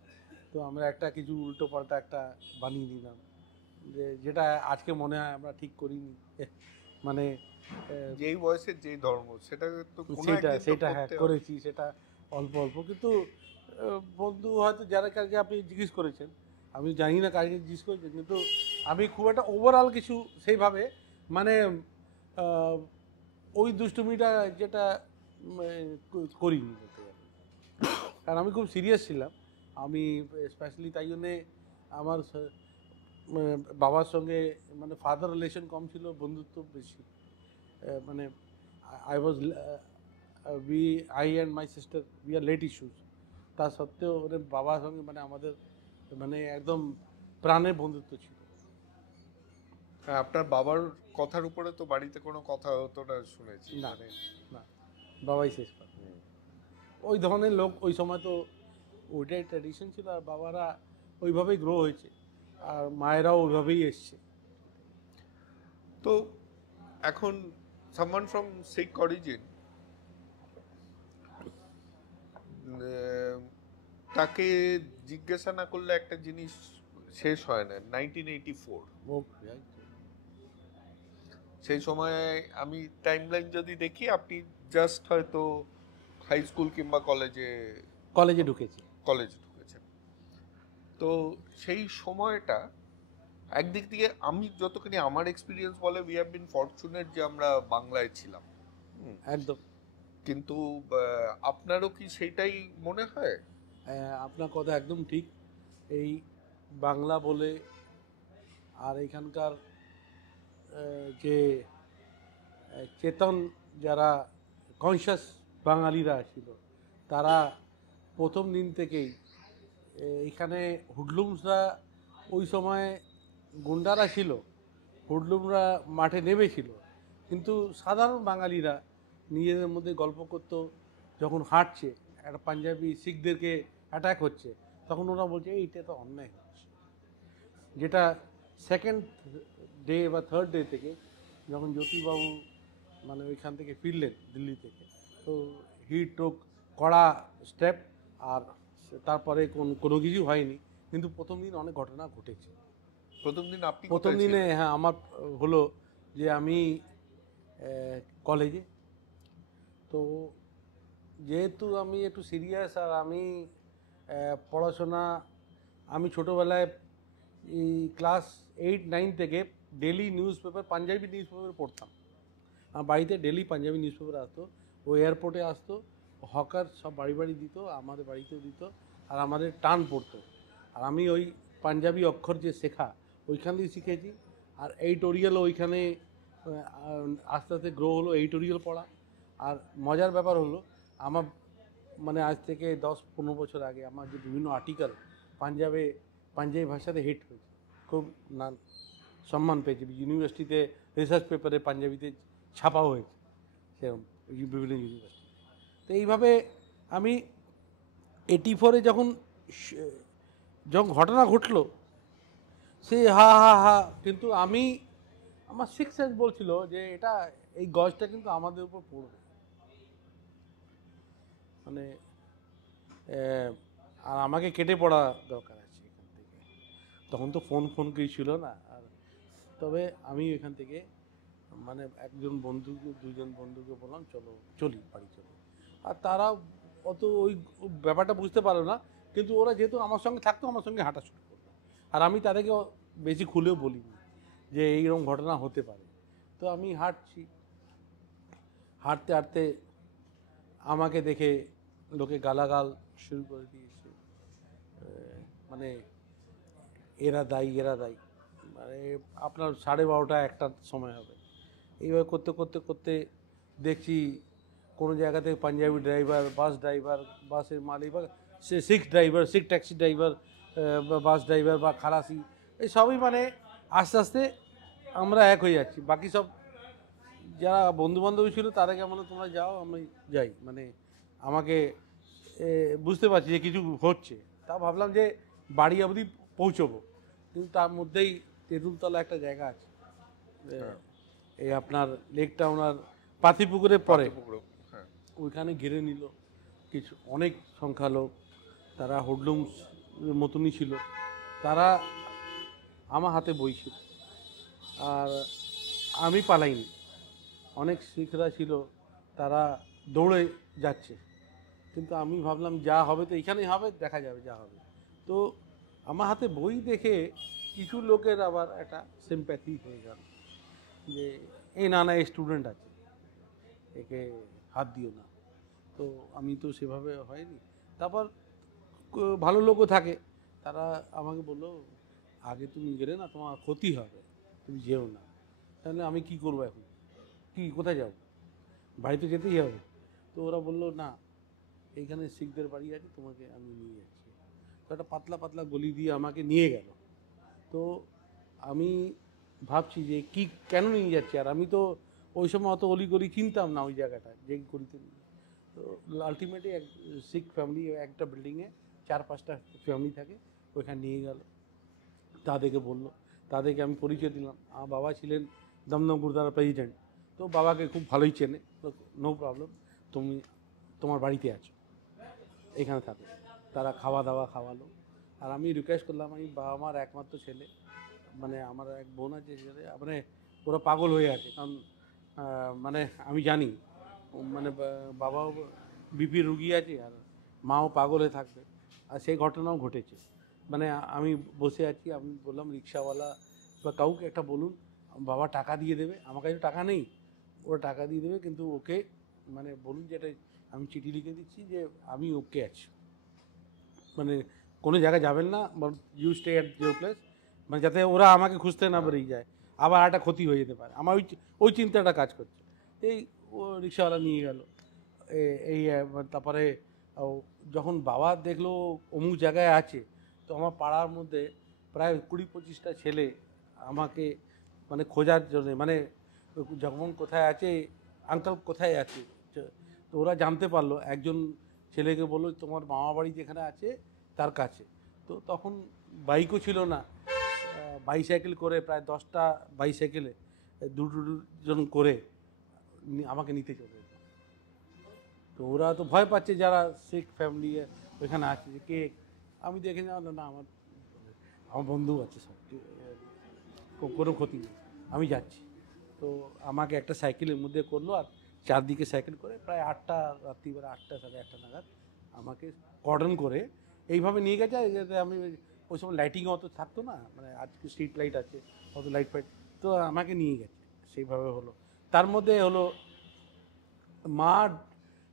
তো আমরা একটা কিছু উল্টো পাল্টা একটা বানিয়ে নিলাম, যেটা আজকে মনে হয় আমরা ঠিক করিনি। মানে যেই বয়সের যেই ধর্ম, সেটা তো কোনো সেটা একদিন তো সেটা হ্যাঁ করতে হবে। করেছি, সেটা অল্প অল্প। কিন্তু বন্ধু হয়তো যারা কাছে আপনি জিজ্ঞেস করেছেন, আমি জানি না কাকে জিজ্ঞেস করেছেন, কিন্তু আমি খুব একটা ওভারঅল কিছু সেইভাবে মানে আহ, ওই দুষ্টুমিটা যেটা করিনি বলতে গেলে, কারণ আমি খুব সিরিয়াস ছিলাম। আমি স্পেশালি তাই জন্যে আমার বাবার সঙ্গে মানে ফাদার রিলেশন কম ছিল, বন্ধুত্ব বেশি। মানে I was I and my sister we are late issues, তা সত্ত্বেও ওদের বাবার সঙ্গে মানে আমাদের মানে একদম প্রাণের বন্ধুত্ব ছিল। হ্যাঁ, আপনার বাবার কথার উপরে তো বাড়িতে কোনো কথা হতো না শুনেছি। না মানে না, বাবাই শেষ কথা। ওই ধরনের লোক ওই সময় তো ওইটাই ট্র্যাডিশন ছিল, আর বাবারা ওইভাবেই গ্রো হয়েছে, আর মায়েরাও ওইভাবেই এসছে। তো এখন সামওয়ান ফ্রম শিখ অরিজিন, তাকে জিজ্ঞাসা না করলে একটা জিনিস শেষ হয় না। 1984 সেই সময় আমি টাইমলাইন যদি দেখি, আপনি জাস্ট হয়তো হাই স্কুল কিংবা কলেজে ঢুকেছি। কলেজে ঢুকেছেন। তো সেই সময়টা একদিক দিয়ে আমি যতখানি আমার এক্সপিরিয়েন্স বলে, উই হ্যাভ বিন ফরচুনেট যে আমরা বাংলায় ছিলাম। একদম। কিন্তু আপনারও কি সেইটাই মনে হয়? আপনার কথা একদম ঠিক। এই বাংলা বলে আর এখানকার যে চেতন যারা কনশাস বাঙালিরা ছিল, তারা প্রথম দিন থেকেই এখানে হুডলুমসরা, ওই সময় গুন্ডারা ছিল, হুডলুমরা মাঠে নেমেছিল, কিন্তু সাধারণ বাঙালিরা নিজেদের মধ্যে গল্প করতো। যখন হাঁটছে একটা পাঞ্জাবি শিখদেরকে অ্যাটাক হচ্ছে, তখন ওরা বলছে এইটা তো অন্যায় হচ্ছে। যেটা সেকেন্ড ডে বা থার্ড ডে থেকে যখন জ্যোতিবাবু মানে ওইখান থেকে ফিরলেন দিল্লি থেকে, তো হি টোক কড়া স্টেপ, আর তারপরে কোনো কিছু হয়নি। কিন্তু প্রথম দিন অনেক ঘটনা ঘটেছে। প্রথম দিন আপনি প্রথম কোথায় দিনে ছিলেন? হ্যাঁ আমার হলো যে আমি কলেজে, তো যেহেতু আমি একটু সিরিয়াস, আর আমি পড়াশোনা, আমি ছোটোবেলায় এই ক্লাস 8-9 থেকে daily newspaper, Punjabi newspaper পড়তাম। আমার বাড়িতে ডেলি পাঞ্জাবি নিউজ পেপার আসতো, ও এয়ারপোর্টে আসতো, হকার সব বাড়ি বাড়ি দিত, আমাদের বাড়িতেও দিত, আর আমাদের টান পড়তো। আর আমি ওই পাঞ্জাবি অক্ষর যে শেখা ওইখান থেকে শিখেছি। আর এইটোরিয়ালও ওইখানে আস্তে আস্তে গ্রো হলো, এইটোরিয়াল পড়া। আর মজার ব্যাপার হলো, আমার মানে আজ থেকে 10-15 বছর আগে আমার যে বিভিন্ন আর্টিকেল পাঞ্জাবি ভাষাতে হিট হয়েছে, খুব সম্মান পেয়েছে। ইউনিভার্সিটিতে রিসার্চ পেপারে পাঞ্জাবিতে ছাপাও হয়েছে সেরকম বিভিন্ন ইউনিভার্সিটি। তো এইভাবে আমি 84-এ যখন ঘটনা ঘটলো, সে হা হা হা, কিন্তু আমার সিক্স সেন্স বলছিল যে এটা এই গজটা কিন্তু আমাদের উপর পড়বে, মানে আর আমাকে কেটে পড়া দরকার আছে এখান থেকে। তখন তো ফোন কিছু ছিল না। আর তবে আমি এখান থেকে মানে একজন বন্ধুকে দুজন বন্ধুকে বললাম চলো চলি বাড়ি চলো। আর তারা অত ওই ব্যাপারটা বুঝতে পারলো না, কিন্তু ওরা যেহেতু আমার সঙ্গে থাকতো আমার সঙ্গে হাঁটা শুরু করলো। আর আমি তাদেরকে বেশি খুলেও বলিনি যে এইরকম ঘটনা হতে পারে। তো আমি হাঁটছি, হাঁটতে হাঁটতে আমাকে দেখে লোকে গালাগাল শুরু করে দিয়েছে, মানে এরা দায়ী এরা দায়ী, মানে আপনার 12:30 একটা সময় হবে। এইভাবে করতে করতে করতে দেখছি কোনো জায়গাতে পাঞ্জাবি ড্রাইভার, বাস ড্রাইভার, বাসের মালিক বা সে শিখ ড্রাইভার, শিখ ট্যাক্সি ড্রাইভার, বা বাস ড্রাইভার বা খালাসি, এই সবই মানে আস্তে আস্তে আমরা এক হয়ে যাচ্ছি। বাকি সব যারা বন্ধুবান্ধবী ছিল তাদেরকে বললো তোমরা যাও আমি যাই, মানে আমাকে বুঝতে পারছি যে কিছু হচ্ছে। তা ভাবলাম যে বাড়ি অবধি পৌঁছবো, কিন্তু তার মধ্যেই তেঁতুলতলা একটা জায়গা আছে, এই আপনার লেক টাউন আর পাতিপুকুরের পরে, হ্যাঁ, ওইখানে ঘিরে নিল কিছু অনেক সংখ্যা লোক। তারা হোডলুমস মতনই ছিল, তারা আমার হাতে বই ছিল আর আমি পালাইনি। অনেক শিখরা ছিল, তারা দৌড়ে যাচ্ছে, কিন্তু আমি ভাবলাম যা হবে তো এখানেই হবে, দেখা যাবে যা হবে। তো আমার হাতে বই দেখে কিছু লোকের আবার একটা সিম্প্যাথি হয়ে গেল যে এই না এই স্টুডেন্ট আছে, একে হাত দিও না। তো আমি তো সেভাবে হয়নি। তারপর ভালো লোকও থাকে, তারা আমাকে বললো আগে তুমি গেলে না তোমার ক্ষতি হবে, তুমি যেও না। তাহলে আমি কি করবো এখন, কি কোথায় যাবো, বাড়িতে যেতেই হবে। তো ওরা বললো না এইখানে শিখদের বাড়ি আছে, তোমাকে আমি নিয়ে যাচ্ছি। তো একটা পাতলা পাতলা গলি দিয়ে আমাকে নিয়ে গেল। তো আমি ভাবছি যে কি কেন নিয়ে যাচ্ছি, আর আমি তো ওই সময় অত অলিগলি চিনতাম না ওই জায়গাটা যে গলিতে নিয়ে। তো আলটিমেটলি এক শিখ ফ্যামিলি একটা বিল্ডিংয়ে 4-5টা ফ্যামিলি থাকে, ওইখানে নিয়ে গেল। তাদেরকে বললো, তাদেরকে আমি পরিচয় দিলাম। আমার বাবা ছিলেন দমদম গুরুদ্বারা প্রেসিডেন্ট, তো বাবাকে খুব ভালোই চেনে। তো নো প্রবলেম, তুমি তোমার বাড়িতে আছো, এখানে থাকো। তারা খাওয়া দাওয়া খাওয়ালো। আর আমি রিকোয়েস্ট করলাম, আমি বাবা মার একমাত্র ছেলে, মানে আমার এক বোন আছে ছেলে, মানে ওরা পাগল হয়ে আছে, কারণ মানে আমি জানি মানে বাবাও বিপি রুগী আছে আর মাও পাগল হয়ে থাকবে। আর সেই ঘটনাও ঘটেছে। মানে আমি বসে আছি, আমি বললাম রিক্সাওয়ালা বা কাউকে একটা বলুন, বাবা টাকা দিয়ে দেবে, আমার কাছে টাকা নেই, ওরা টাকা দিয়ে দেবে, কিন্তু ওকে মানে বলুন যে এটা আমি চিঠি লিখে দিচ্ছি যে আমি ওকে আছি, মানে কোনো জায়গায় যাবেন না, you stay at your place, মানে যাতে ওরা আমাকে খুঁজতে না বেরিয়ে যায়, আবার একটা ক্ষতি হয়ে যেতে পারে। আমার ওই চিন্তাটা কাজ করছে। এই ও রিক্সাওয়ালা নিয়ে গেল। এই তারপরে যখন বাবা দেখলো অমুক জায়গায় আছে, তো আমার পাড়ার মধ্যে প্রায় 20-25টা ছেলে আমাকে মানে খোঁজার জন্য, মানে যখন কোথায় আছে, আঙ্কেল কোথায় আছে, তো ওরা জানতে পারলো। একজন ছেলেকে বললো তোমার মামা বাড়ি যেখানে আছে তার কাছে। তো তখন বাইকও ছিল না, বাইসাইকেল করে প্রায় 10টা বাইসাইকেলে দুজন করে আমাকে নিতে চলে এলো। তো ওরা তো ভয় পাচ্ছে যারা শিখ ফ্যামিলি ওইখানে আছে, যে কে। আমি দেখে না না আমার আমার বন্ধু আছে, সব কোনো ক্ষতি নেই, আমি যাচ্ছি। তো আমাকে একটা সাইকেলের মধ্যে করলো, আর চারদিকে সাইকেল করে প্রায় 8টা রাত্রিবেলা, 8টা 8:30 নাগাদ আমাকে কর্ডন করে এইভাবে নিয়ে গেছে, যাতে আমি ওই সময় লাইটিং অত থাকতো না, মানে আজকে স্ট্রিট লাইট আছে, অত লাইট ফাইট, তো আমাকে নিয়ে গেছে সেইভাবে হলো। তার মধ্যে হলো মা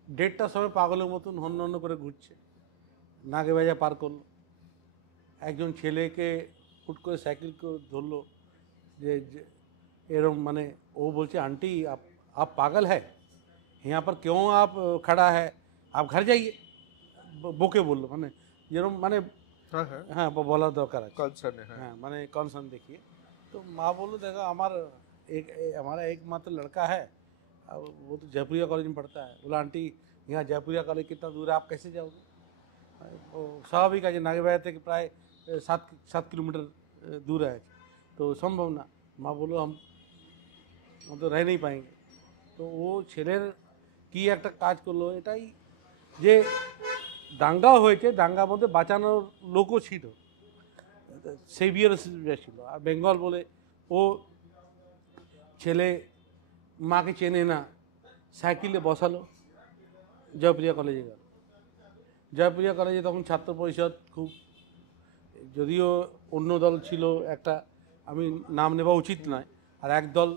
1:30টার সময় পাগলের মতন হন্য হন্য করে ঘুরছে, নাগে বাজা পার করলো। একজন ছেলেকে হুট করে সাইকেল করে ধরলো, যে এরম মানে ও বলছে आंटी आप पागल है, यहाँ पर क्यों आप खड़ा है, आप घर जाइए, বকে বললো, মানে যেরকম মানে হ্যাঁ হ্যাঁ, হ্যাঁ বলার দরকার আছে, কনসার্নে, হ্যাঁ হ্যাঁ মানে কনসার্ন দেখিয়ে। तो माँ बोलो देखो हमारा एकमात्र लड़का है, अब वो तो जयपुरिया कॉलेज में पढ़ता है। बोला आंटी यहाँ जयपुरिया कॉलेज कितना दूर है, आप कैसे जाओगे। स्वाभाविक আছে, নাগেবাড়ি থেকে প্রায় 7 কিলোমিটার दूर है तो संभव ना। माँ बोलो हम तो रह नहीं पाएंगे। তো ও ছেলের কি একটা কাজ করলো, এটাই যে দাঙ্গাও হয়েছে, দাঙ্গার মধ্যে বাঁচানোর লোকও ছিল, সেভিয়ার ছিল। আর বেঙ্গল বলে ও ছেলে মাকে চেনে না, সাইকেলে বসালো, জয়প্রিয়া কলেজে গেল। জয়প্রিয়া কলেজে তখন ছাত্র পরিষদ খুব, যদিও অন্য দল ছিল একটা, আমি নাম নেওয়া উচিত নয়, আর এক দল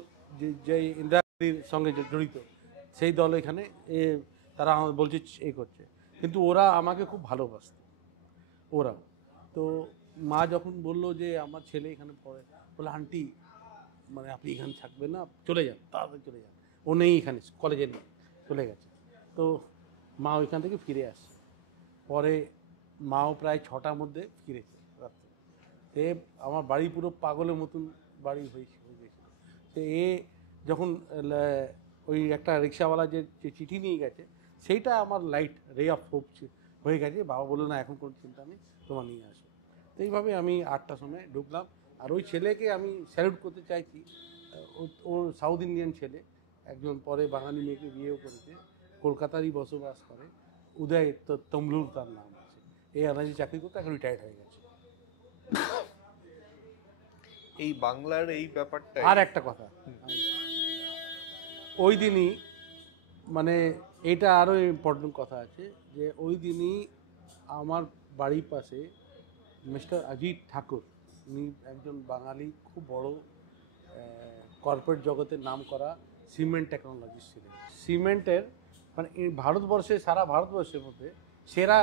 যে ইন্দিরা গান্ধীর সঙ্গে জড়িত, সেই দল এখানে তারা বলছে এ করছে, কিন্তু ওরা আমাকে খুব ভালোবাসত ওরা। তো মা যখন বললো যে আমার ছেলে এখানে পড়ে, বলে আন্টি মানে আপনি এখানে থাকবেন না, চলে যান, তাড়াতাড়ি চলে যান, ও নেই এখানে, কলেজে নেই, চলে গেছে। তো মা ওইখান থেকে ফিরে আসে। পরে মাও প্রায় 6টার মধ্যে ফিরেছে রাত্রে। তো আমার বাড়ি পুরো পাগলের মতন বাড়ি হয়ে গেছিল। তো যখন ওই একটা রিক্সাওয়ালা যে চিঠি নিয়ে গেছে, সেইটা আমার লাইট রে অফ হোপ হয়ে গেছে। বাবা বললো না এখন কোনো চিন্তা নেই, তোমার নিয়ে আসো। তো এইভাবে আমি 8টার সময় ঢুকলাম। আর ওই ছেলেকে আমি স্যালুট করতে চাইছি, ওর সাউথ ইন্ডিয়ান ছেলে, একজন পরে বাঙালি মেয়েকে বিয়েও করেছে, কলকাতারই বসবাস করে, উদয় তমলুর তার নাম আছে। এই এনার্জি চাকরি করতে এখন রিটায়ার্ড হয়ে গেছে। এই বাংলার এই ব্যাপারটা। আর একটা কথা, ওই দিনই মানে এটা আরও ইম্পর্টেন্ট কথা আছে, যে ওই দিনই আমার বাড়ির পাশে মিস্টার অজিত ঠাকুর, উনি একজন বাঙালি খুব বড় কর্পোরেট জগতের নাম করা সিমেন্ট টেকনোলজিস্ট ছিলেন। সিমেন্টের মানে ভারতবর্ষে, সারা ভারতবর্ষের মধ্যে সেরা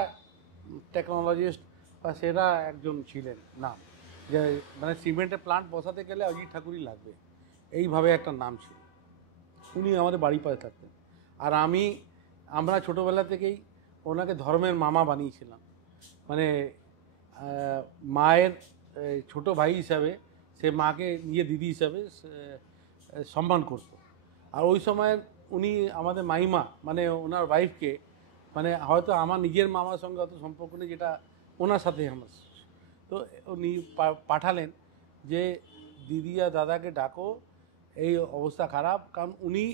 টেকনোলজিস্ট বা সেরা একজন ছিলেন নাম, যে মানে সিমেন্টের প্লান্ট বসাতে গেলে অজিত ঠাকুরই লাগবে, এইভাবে একটা নাম ছিল। উনি আমাদের বাড়ির পাশে থাকতেন। আর আমরা ছোটোবেলা থেকেই ওনাকে ধর্মের মামা বানিয়েছিলাম। মানে মায়ের ছোট ভাই হিসাবে সে মাকে নিজে দিদি হিসাবে সম্মান করতো। আর ওই সময় উনি আমাদের মাইমা মানে ওনার ওয়াইফকে, মানে হয়তো আমার নিজের মামার সঙ্গে অত সম্পর্ক নেই যেটা ওনার সাথে আমার, তো উনি পাঠালেন যে দিদি আর দাদাকে ডাকো, এই অবস্থা খারাপ। কারণ উনি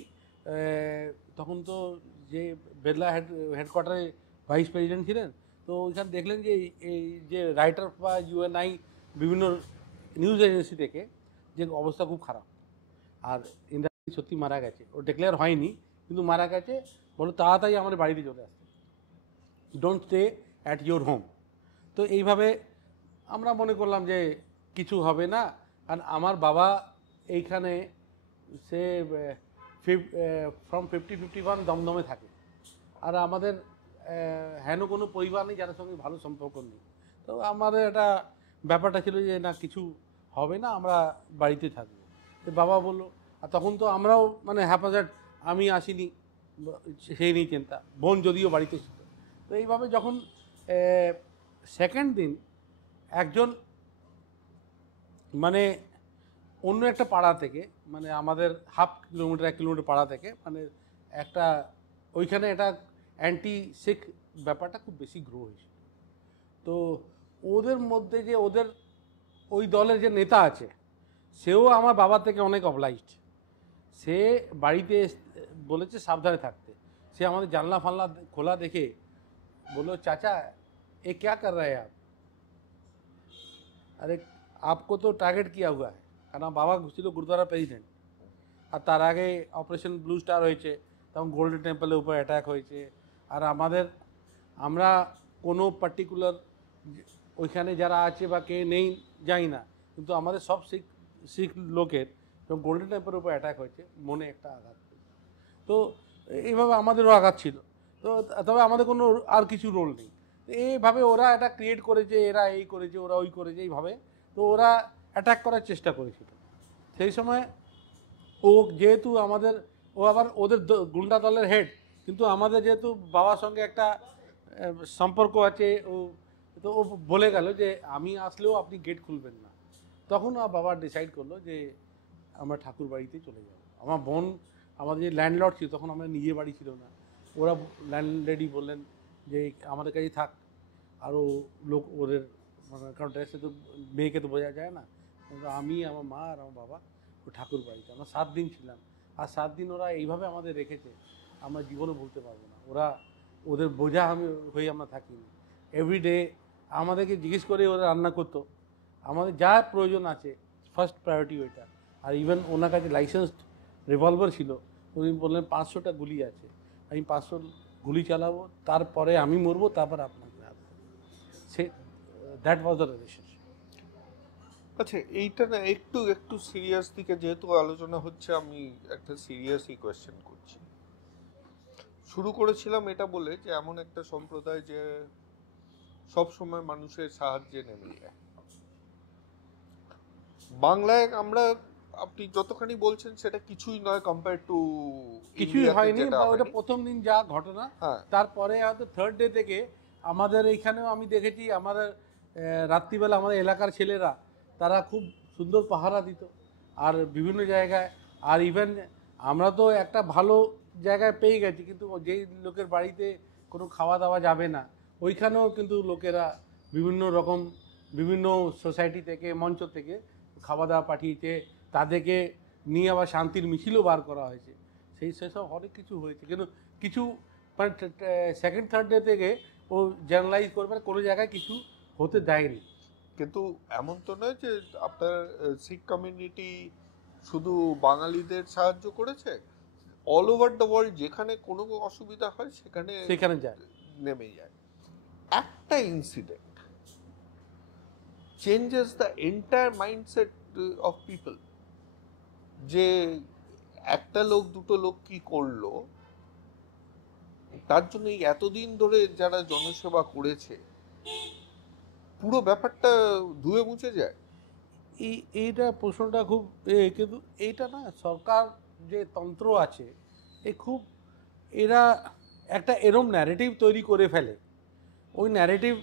তখন তো যে বেদলা হেডকোয়ার্টারে ভাইস প্রেসিডেন্ট ছিলেন। তো ওইখানে দেখলেন যে এই যে রাইটার বা UNI বিভিন্ন নিউজ এজেন্সি থেকে যে অবস্থা খুব খারাপ, আর ইন্দিরা গান্ধী সত্যি মারা গেছে, ও ডিক্লেয়ার হয়নি কিন্তু মারা গেছে, বলো তাড়াতাড়ি আমাদের বাড়িতে চলে আসতে, don't stay at your home. তো এইভাবে আমরা মনে করলাম যে কিছু হবে না, কারণ আমার বাবা এইখানে সে ফ্রম 50-51 দমদমে থাকে, আর আমাদের হেন কোনো পরিবার নেই যাদের সঙ্গে ভালো সম্পর্ক নেই। তো আমাদের একটা ব্যাপারটা ছিল যে না কিছু হবে না, আমরা বাড়িতে থাকবো। তো বাবা বললো, আর তখন তো আমরাও মানে হ্যাপাজার্ড, আমি আসিনি সেই নিয়ে চিন্তা, বোন যদিও বাড়িতে ছিল। তো এইভাবে যখন সেকেন্ড দিন একজন মানে অন্য একটা পাড়া থেকে, মানে আমাদের 1 কিলোমিটার পাড়া থেকে, মানে একটা ওইখানে এটা অ্যান্টি শিখ ব্যাপারটা খুব বেশি গ্রো হয়েছে। তো ওদের মধ্যে যে ওদের ওই দলের যে নেতা আছে, সেও আমার বাবার থেকে অনেক অবলাইজড। সে বাড়িতে বলেছে সাবধানে থাকতে। সে আমাদের জানলা ফানলা খোলা দেখে বললো, চাচা এ क्या कर रहे हैं आप? अरे आपको तो टारगेट किया हुआ है। কারণ বাবা ছিল গুরুদ্বারা প্রেসিডেন্ট, আর তার আগে অপারেশন ব্লু স্টার হয়েছে, তখন গোল্ডেন টেম্পলের উপর অ্যাটাক হয়েছে। আর আমরা কোনো পার্টিকুলার ওইখানে যারা আছে বা কে নেই জানি না, কিন্তু আমাদের সব শিখ লোকের যখন গোল্ডেন টেম্পলের উপর অ্যাটাক হয়েছে মনে একটা আঘাত। তো এইভাবে আমাদেরও আঘাত ছিল। তো তবে আমাদের কোনো আর কিছু রোল নেই। এইভাবে ওরা এটা ক্রিয়েট করেছে, এরা এই করেছে, ওরা ওই করেছে, এইভাবে তো ওরা অ্যাটাক করার চেষ্টা করেছিল। সেই সময় ও যেহেতু ও আবার ওদের গুন্ডা দলের হেড, কিন্তু আমাদের যেহেতু বাবার সঙ্গে একটা সম্পর্ক আছে, তো ও বলে গেল যে আমি আসলেও আপনি গেট খুলবেন না। তখন বাবা ডিসাইড করলো যে আমরা ঠাকুর বাড়িতে চলে যাব। আমার বোন, আমাদের যে ল্যান্ডলর্ড ছিল, তখন আমাদের নিজের বাড়ি ছিল না, ওরা ল্যান্ডলেডি বললেন যে আমাদের কাছেই থাক, আরও লোক ওদের কারণ ড্রেসে তো মেয়েকে তো বোঝা যায় না, কিন্তু আমি, আমার মা আর আমার বাবা ও ঠাকুর বাড়িতে আমরা 7 দিন ছিলাম। আর 7 দিন ওরা এইভাবে আমাদের রেখেছে, আমরা জীবনে ভুলতে পারবো না। ওদের বোঝা হয়ে আমরা থাকিনি। এভরিডে আমাদেরকে জিজ্ঞেস করে ওরা রান্না করতো, আমাদের যা প্রয়োজন আছে ফার্স্ট প্রায়োরিটি ওইটা। আর ইভেন ওনার কাছে লাইসেন্সড রিভলভার ছিল, উনি বললেন 500টা গুলি আছে, আমি 500 গুলি চালাবো, তারপরে আমি মরবো, তারপর আপনাকে আসবো। Say that was the relationship. আচ্ছা, এইটা না একটু একটু সিরিয়াস দিকে যেহেতু আলোচনা হচ্ছে, আমি একটা সিরিয়াসই কোয়েশ্চেন করছি। শুরু করেছিলাম এটা বলে যে এমন একটা সম্প্রদায় যে সব সময় মানুষের সাহায্যে নেমে যায়। বাংলায় আমরা, আপনি যতখানি বলছেন সেটা কিছুই নয় কম্পেয়ার টু কিছুই হয়নি, বা ওটা প্রথম দিন যা ঘটনা, তারপরে হয়তো থার্ড ডে থেকে আমাদের এইখানেও আমি দেখেছি, আমাদের রাত্রিবেলা আমাদের এলাকার ছেলেরা তারা খুব সুন্দর পাহারা দিত আর বিভিন্ন জায়গায়। আর ইভেন আমরা তো একটা ভালো জায়গায় পেয়ে গেছি, কিন্তু যেই লোকের বাড়িতে কোনো খাওয়া দাওয়া যাবে না, ওইখানেও কিন্তু লোকেরা বিভিন্ন রকম বিভিন্ন সোসাইটি থেকে, মঞ্চ থেকে খাওয়া দাওয়া পাঠিয়েছে, তাদেরকে নিয়ে আবার শান্তির মিছিলও বার করা হয়েছে। সেসব অনেক কিছু হয়েছে, কিন্তু কিছু মানে সেকেন্ড থার্ড ডে থেকে ও জার্নালাইজ করবে, কোনো জায়গায় কিছু হতে দেয়নি। কিন্তু এমন তো নয় যে আপনার শিখ কমিউনিটি শুধু বাঙালিদের সাহায্য করেছে, অল ওভার দ্য ওয়ার্ল্ড যেখানে কোনো অসুবিধা হয় সেখানে যায়, নেমে যায়। একটা incident changes the entire mindset of people. যে একটা লোক দুটো লোক কি করলো, তার জন্য এতদিন ধরে যারা জনসেবা করেছে পুরো ব্যাপারটা ধুয়ে মুছে যায়। এইটা প্রশ্নটা খুব, কিন্তু এইটা না, সরকার যে তন্ত্র আছে খুব, এরা একটা এরম ন্যারেটিভ তৈরি করে ফেলে। ওই ন্যারেটিভ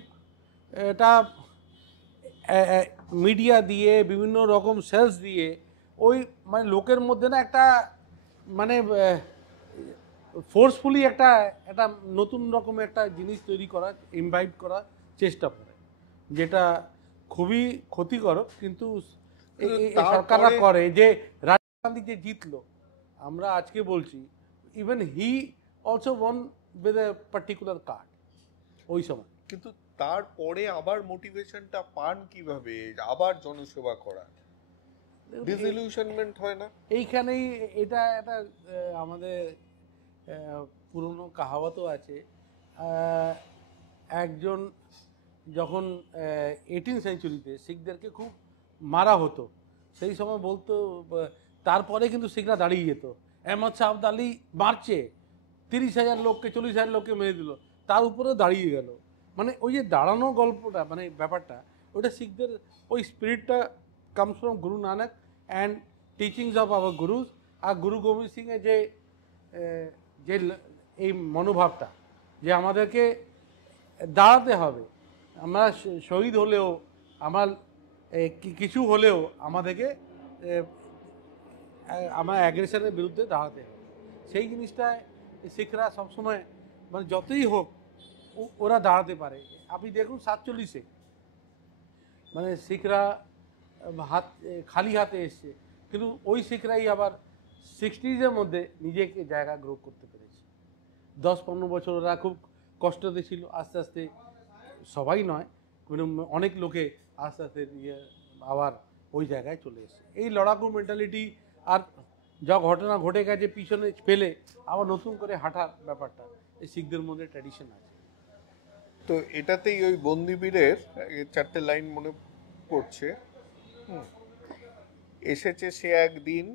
এটা মিডিয়া দিয়ে, বিভিন্ন রকম সেলস দিয়ে, ওই মানে লোকের মধ্যে না একটা মানে ফোর্সফুলি একটা একটা নতুন রকম একটা জিনিস তৈরি করার, ইনভাইট করার চেষ্টা করে, যেটা খুবই ক্ষতিকারক। কিন্তু সরকাররা করে, যে রাজীব গান্ধী যে জিতলো, আমরা আজকে বলছি, even he also one with a particular card ওই সময়। কিন্তু তারপরে আবার মোটিভেশনটা পান কিভাবে আবার জনসেবা করা? ডিসইলিউশনমেন্ট হয় না এইখানেই? এটা একটা আমাদের পুরনো কাহাওয়াতও আছে। একজন যখন 18 সেঞ্চুরিতে শিখদেরকে খুব মারা হতো, সেই সময় বলতো, তারপরে কিন্তু শিখরা দাঁড়িয়ে যেত। আহমদ শাহ আলী মারছে, 30,000 লোককে, 40,000 লোককে মেরে দিল, তার উপরেও দাঁড়িয়ে গেল। মানে ওই যে দাঁড়ানো গল্পটা, মানে ব্যাপারটা, ওটা শিখদের ওই স্পিরিটটা comes from Guru Nanak and teachings of our gurus. আর গুরু গোবিন্দ সিংয়ের যে যে এই মনোভাবটা, যে আমাদেরকে দাঁড়াতে হবে, আমরা শহীদ হলেও, আমার কিছু হলেও আমাদেরকে আমার অ্যাগ্রেশনের বিরুদ্ধে দাঁড়াতে হবে। সেই জিনিসটায় শিখরা সবসময়, মানে যতই হোক ওরা দাঁড়াতে পারে। আপনি দেখুন 47-এ মানে শিখরা খালি হাতে এসছে, কিন্তু ওই শিখরাই আবার 60s-এর মধ্যে নিজেকে জায়গা গ্রো করতে পেরেছে। 10-15 বছর ওরা খুব কষ্টতে ছিল, আস্তে আস্তে, সবাই নয় কিন্তু অনেক লোকে আস্তে আস্তে আবার ওই জায়গায় চলে এসছে। এই লড়াকু মেন্টালিটি আর যা ঘটনা ঘটে গেছে পিছনে ফেলে আবার নতুন করে হাঁটার ব্যাপারটা এই শিখদের মধ্যে ট্র্যাডিশন আছে। তো এটাতেই ওই বন্দিবীরের 4টে লাইন মনে পড়ছে। এসেছে সে একদিন,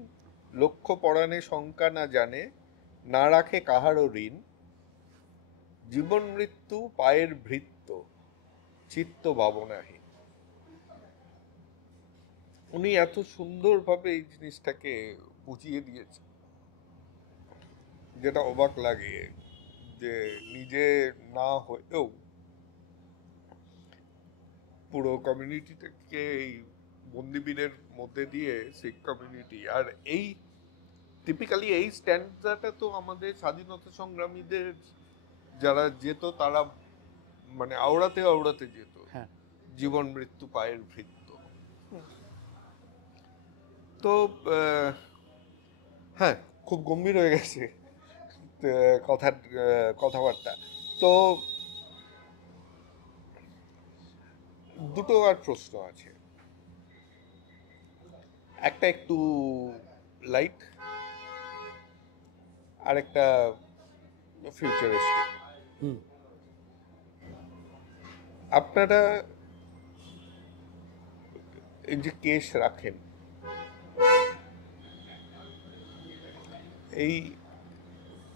লক্ষ্য পরাণে শঙ্কা না জানে, না রাখে কাহারও ঋণ, জীবন মৃত্যু পায়ের ভৃত্য, চিত্ত ভাবনাহীন। উনি এত সুন্দরভাবে এই জিনিসটাকে বুঝিয়ে দিয়েছে, যেটা অবাক লাগে, যে নিজে না হয়েও পুরো কমিউনিটিটাকে এই বন্দিবীরের মধ্যে দিয়ে শিখ কমিউনিটি। আর এই টিপিক্যালি এই স্ট্যান্ডটা তো আমাদের স্বাধীনতা সংগ্রামীদের যারা যেত, তারা মানে আওড়াতে যেত, জীবন মৃত্যু পায়ের ভৃত্য। তো হ্যাঁ, খুব গম্ভীর হয়ে গেছে কথাবার্তা। তো দুটো আর প্রশ্ন আছে, একটা একটু লাইট আর একটা ফিউচারিস্টিক। হুম। আপনারা এই যে কেস রাখেন, এই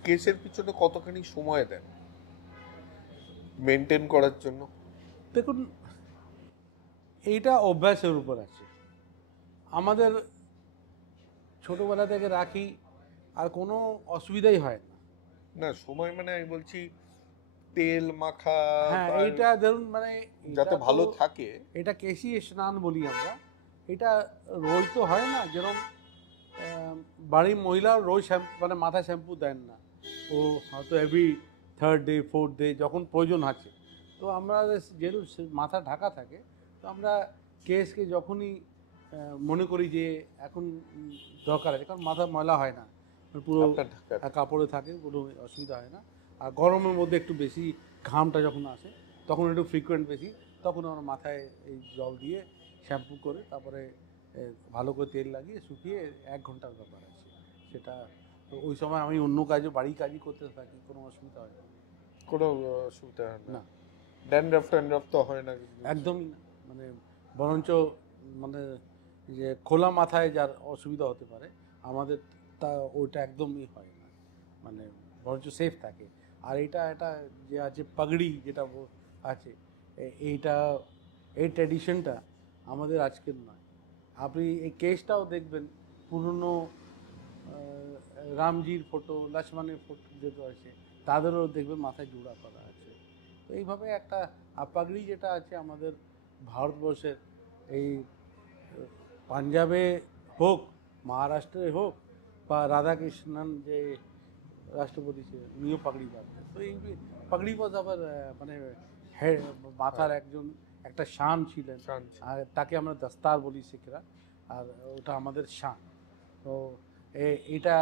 কেসের পিছনে কতখানি সময় দেন মেনটেন করার জন্য? দেখুন, এইটা অভ্যাসের উপর আছে। আমাদের ছোটবেলা থেকে রাখি, আর কোনো অসুবিধাই হয় না। না, সময় মানে আমি বলছি তেল মাখা, হ্যাঁ, বা এইটা ধরুন মানে যাতে ভালো থাকে। এটা কেশি স্নান বলি আমরা। এটা রোজ তো হয় না, যেরকম বাড়ির মহিলা রোজ মানে মাথায় শ্যাম্পু দেন না, ও হয়তো every 3rd day 4th day যখন প্রয়োজন আছে। তো আমরা যেহেতু মাথা ঢাকা থাকে, তো আমরা কেসকে যখনই মনে করি যে এখন দরকার আছে, কারণ মাথা ময়লা হয় না, পুরো আপনার ঢাকা কাপড়ে থাকে, কোনো অসুবিধা হয় না। আর গরমের মধ্যে একটু বেশি ঘামটা যখন আসে, তখন একটু ফ্রিকোয়েন্ট বেশি, তখন আমরা মাথায় এই জল দিয়ে শ্যাম্পু করে তারপরে ভালো করে তেল লাগিয়ে শুকিয়ে 1 ঘন্টার ব্যাপার আছে সেটা। তো ওই সময় আমি অন্য কাজও, বাড়ির কাজই করতে থাকি, কোনো অসুবিধা হয় না। কোনো অসুবিধা হয় না? না, ড্যান্ড্রাফ ট্যান্ড্রাফ তো হয় না? একদমই না। মানে বরঞ্চ মানে যে খোলা মাথায় যার অসুবিধা হতে পারে, আমাদের তা ওইটা একদমই হয় না, মানে বরঞ্চ সেফ থাকে। আর এটা যে আছে পাগড়ি যেটা আছে, এইটা এই ট্র্যাডিশনটা আমাদের আজকের নয়। আপনি এই কেসটাও দেখবেন, পুরনো রামজির ফটো, লক্ষ্মণের ফটো যেটা আছে, তাদেরও দেখবেন মাথায় জোড়া করা আছে। তো এইভাবে একটা পাগড়ি যেটা আছে আমাদের ভারতবর্ষের, এই পাঞ্জাবে হোক, মহারাষ্ট্রে হোক, বা রাধাকৃষ্ণন যে রাষ্ট্রপতি ছিলেন, উনিও পাগড়ি বাঁধতেন। তো এই পাগড়ি বাঁধা আবার মানে মাথার একজন একটা শান ছিলেন, আর তাকে আমরা দস্তার বলি শিখরা, আর ওটা আমাদের শান। তো এটা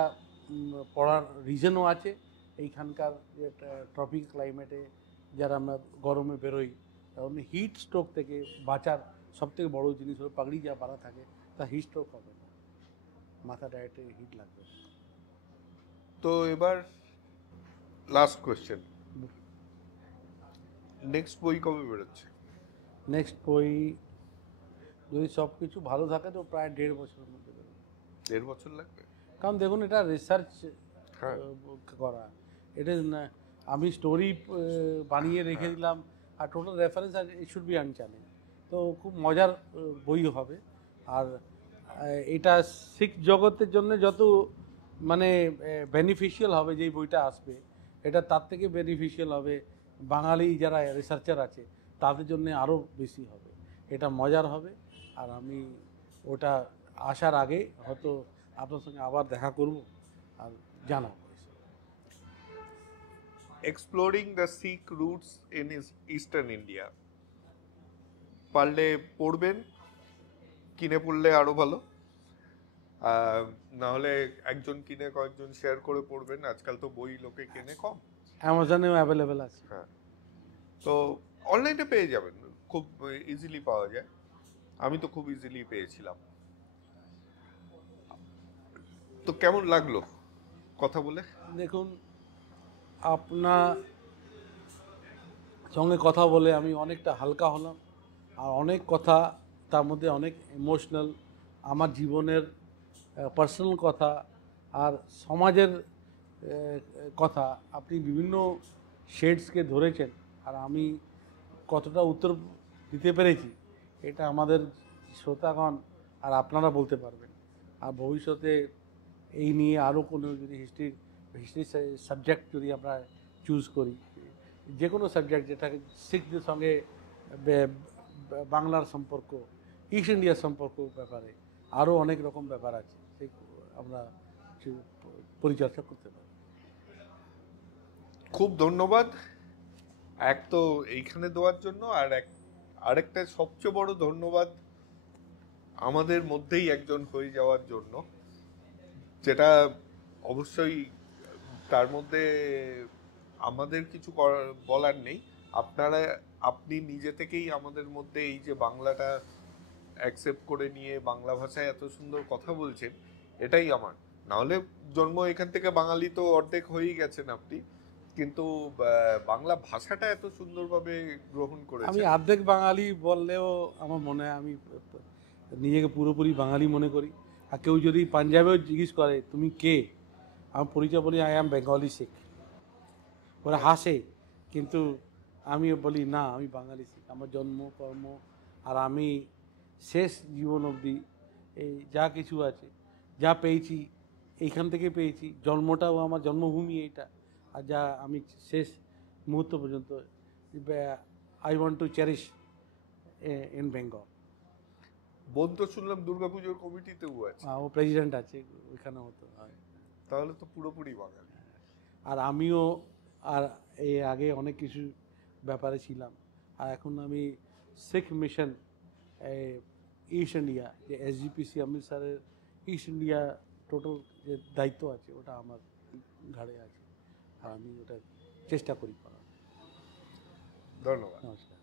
পড়ার রিজনও আছে। এইখানকার যে ট্রপিক ক্লাইমেটে যারা আমরা গরমে বেরোই, কারণ হিট স্ট্রোক থেকে বাঁচার সবথেকে বড় জিনিস হলো পাগড়ি যা বাঁধা থাকে, তা হিট স্ট্রোক হবে না, মাথা ডাইরেক্টে হিট লাগবে। তো এবার লাস্ট কোয়েশ্চেন, নেক্সট বই কবে বেরোচ্ছে? নেক্সট বই যদি সব কিছু ভালো থাকে তো প্রায় 1.5 বছরের মধ্যে বেরোবে। 1.5 বছর লাগবে? কারণ দেখুন, এটা রিসার্চ হ্যাঁ। করা, এটা আমি স্টোরি বানিয়ে রেখে দিলাম, আর টোটাল রেফারেন্স আর ইট শুড বি আনচ্যালেঞ্জ। তো খুব মজার বই হবে। আর এটা শিখ জগতের জন্য যত মানে বেনিফিশিয়াল হবে, যেই বইটা আসবে, এটা তার থেকে বেনিফিশিয়াল হবে বাঙালি যারা রিসার্চার আছে তাদের জন্য আরও বেশি হবে। এটা মজার হবে। আর আমি ওটা আসার আগে হয়তো আপনার সঙ্গে আবার দেখা করব আর জানাবো। Exploring the Sikh roots in eastern India, পারলে পড়বেন, কিনে পড়লে আরো ভালো। না হলে একজন কিনে কয়েকজন শেয়ার করে পড়বেন। আজকাল তো বই লোকে কেনে কম, অ্যামাজনেও অ্যাভেলেবেল আছে। হ্যাঁ, তো অনলাইনে পেয়ে যাবেন, খুব ইজিলি পাওয়া যায়। আমি তো খুব ইজিলি পেয়েছিলাম। তো কেমন লাগলো কথা বলে? দেখুন, আপনার সঙ্গে কথা বলে আমি অনেকটা হালকা হলাম, আর অনেক কথা, তার মধ্যে অনেক ইমোশনাল, আমার জীবনের পার্সোনাল কথা আর সমাজের কথা আপনি বিভিন্ন শেডসকে ধরেছেন, আর আমি কতটা উত্তর দিতে পেরেছি এটা আমাদের শ্রোতাগণ আর আপনারা বলতে পারবেন। আর ভবিষ্যতে এই নিয়ে আরও কোনো যদি হিস্ট্রি সাবজেক্ট যদি আমরা চুজ করি, যে কোনো সাবজেক্ট যেটা শিখদের সঙ্গে বাংলার সম্পর্ক, ইস্ট ইন্ডিয়ার সম্পর্ক ব্যাপারে আরও অনেক রকম ব্যাপার আছে, সেই আমরা পরিচর্যা করতে পারি। খুব ধন্যবাদ, এক তো এইখানে দেওয়ার জন্য, আর আরেকটা সবচেয়ে বড় ধন্যবাদ আমাদের মধ্যেই একজন হয়ে যাওয়ার জন্য, যেটা অবশ্যই তার মধ্যে আমাদের কিছু বলার নেই। আপনি নিজে থেকেই আমাদের মধ্যে এই যে বাংলাটা অ্যাকসেপ্ট করে নিয়ে বাংলা ভাষায় এত সুন্দর কথা বলছেন, এটাই আমার। নাহলে জন্ম এখান থেকে বাঙালি তো অর্ধেক হয়েই গেছেন আপনি, কিন্তু বাংলা ভাষাটা এত সুন্দরভাবে গ্রহণ আমি করেছেন। অর্ধেক বাঙালি বললেও আমার মনে হয় আমি নিজেকে পুরোপুরি বাঙালি মনে করি। আর কেউ যদি পাঞ্জাবেও জিজ্ঞেস করে তুমি কে, আমার পরিচয় বলি আই অ্যাম বেঙ্গলি শিখ। ওরা হাসে, কিন্তু আমি বলি না, আমি বাঙালি শিখ। আমার জন্ম কর্ম আর আমি শেষ জীবন অবধি এই যা কিছু আছে, যা পেয়েছি এইখান থেকে পেয়েছি। জন্মটাও আমার জন্মভূমি এইটা, আর যা আমি শেষ মুহূর্ত পর্যন্ত I want to cherish in Bengal. বোন তো শুনলাম দুর্গাপুজোর কমিটিতেও আছে, ও প্রেসিডেন্ট আছে, ওইখানে হতো হয়। তাহলে তো পুরোপুরি বাঙালি। আর আমিও আর এই আগে অনেক কিছু ব্যাপারে ছিলাম, আর এখন আমি শিখ মিশন ইস্ট ইন্ডিয়া, যে এসজিপিসি অমৃতসরের ইস্ট ইন্ডিয়া টোটাল যে দায়িত্ব আছে ওটা আমার ঘাড়ে আছে, আর আমি ওটা চেষ্টা করি করার। ধন্যবাদ। নমস্কার।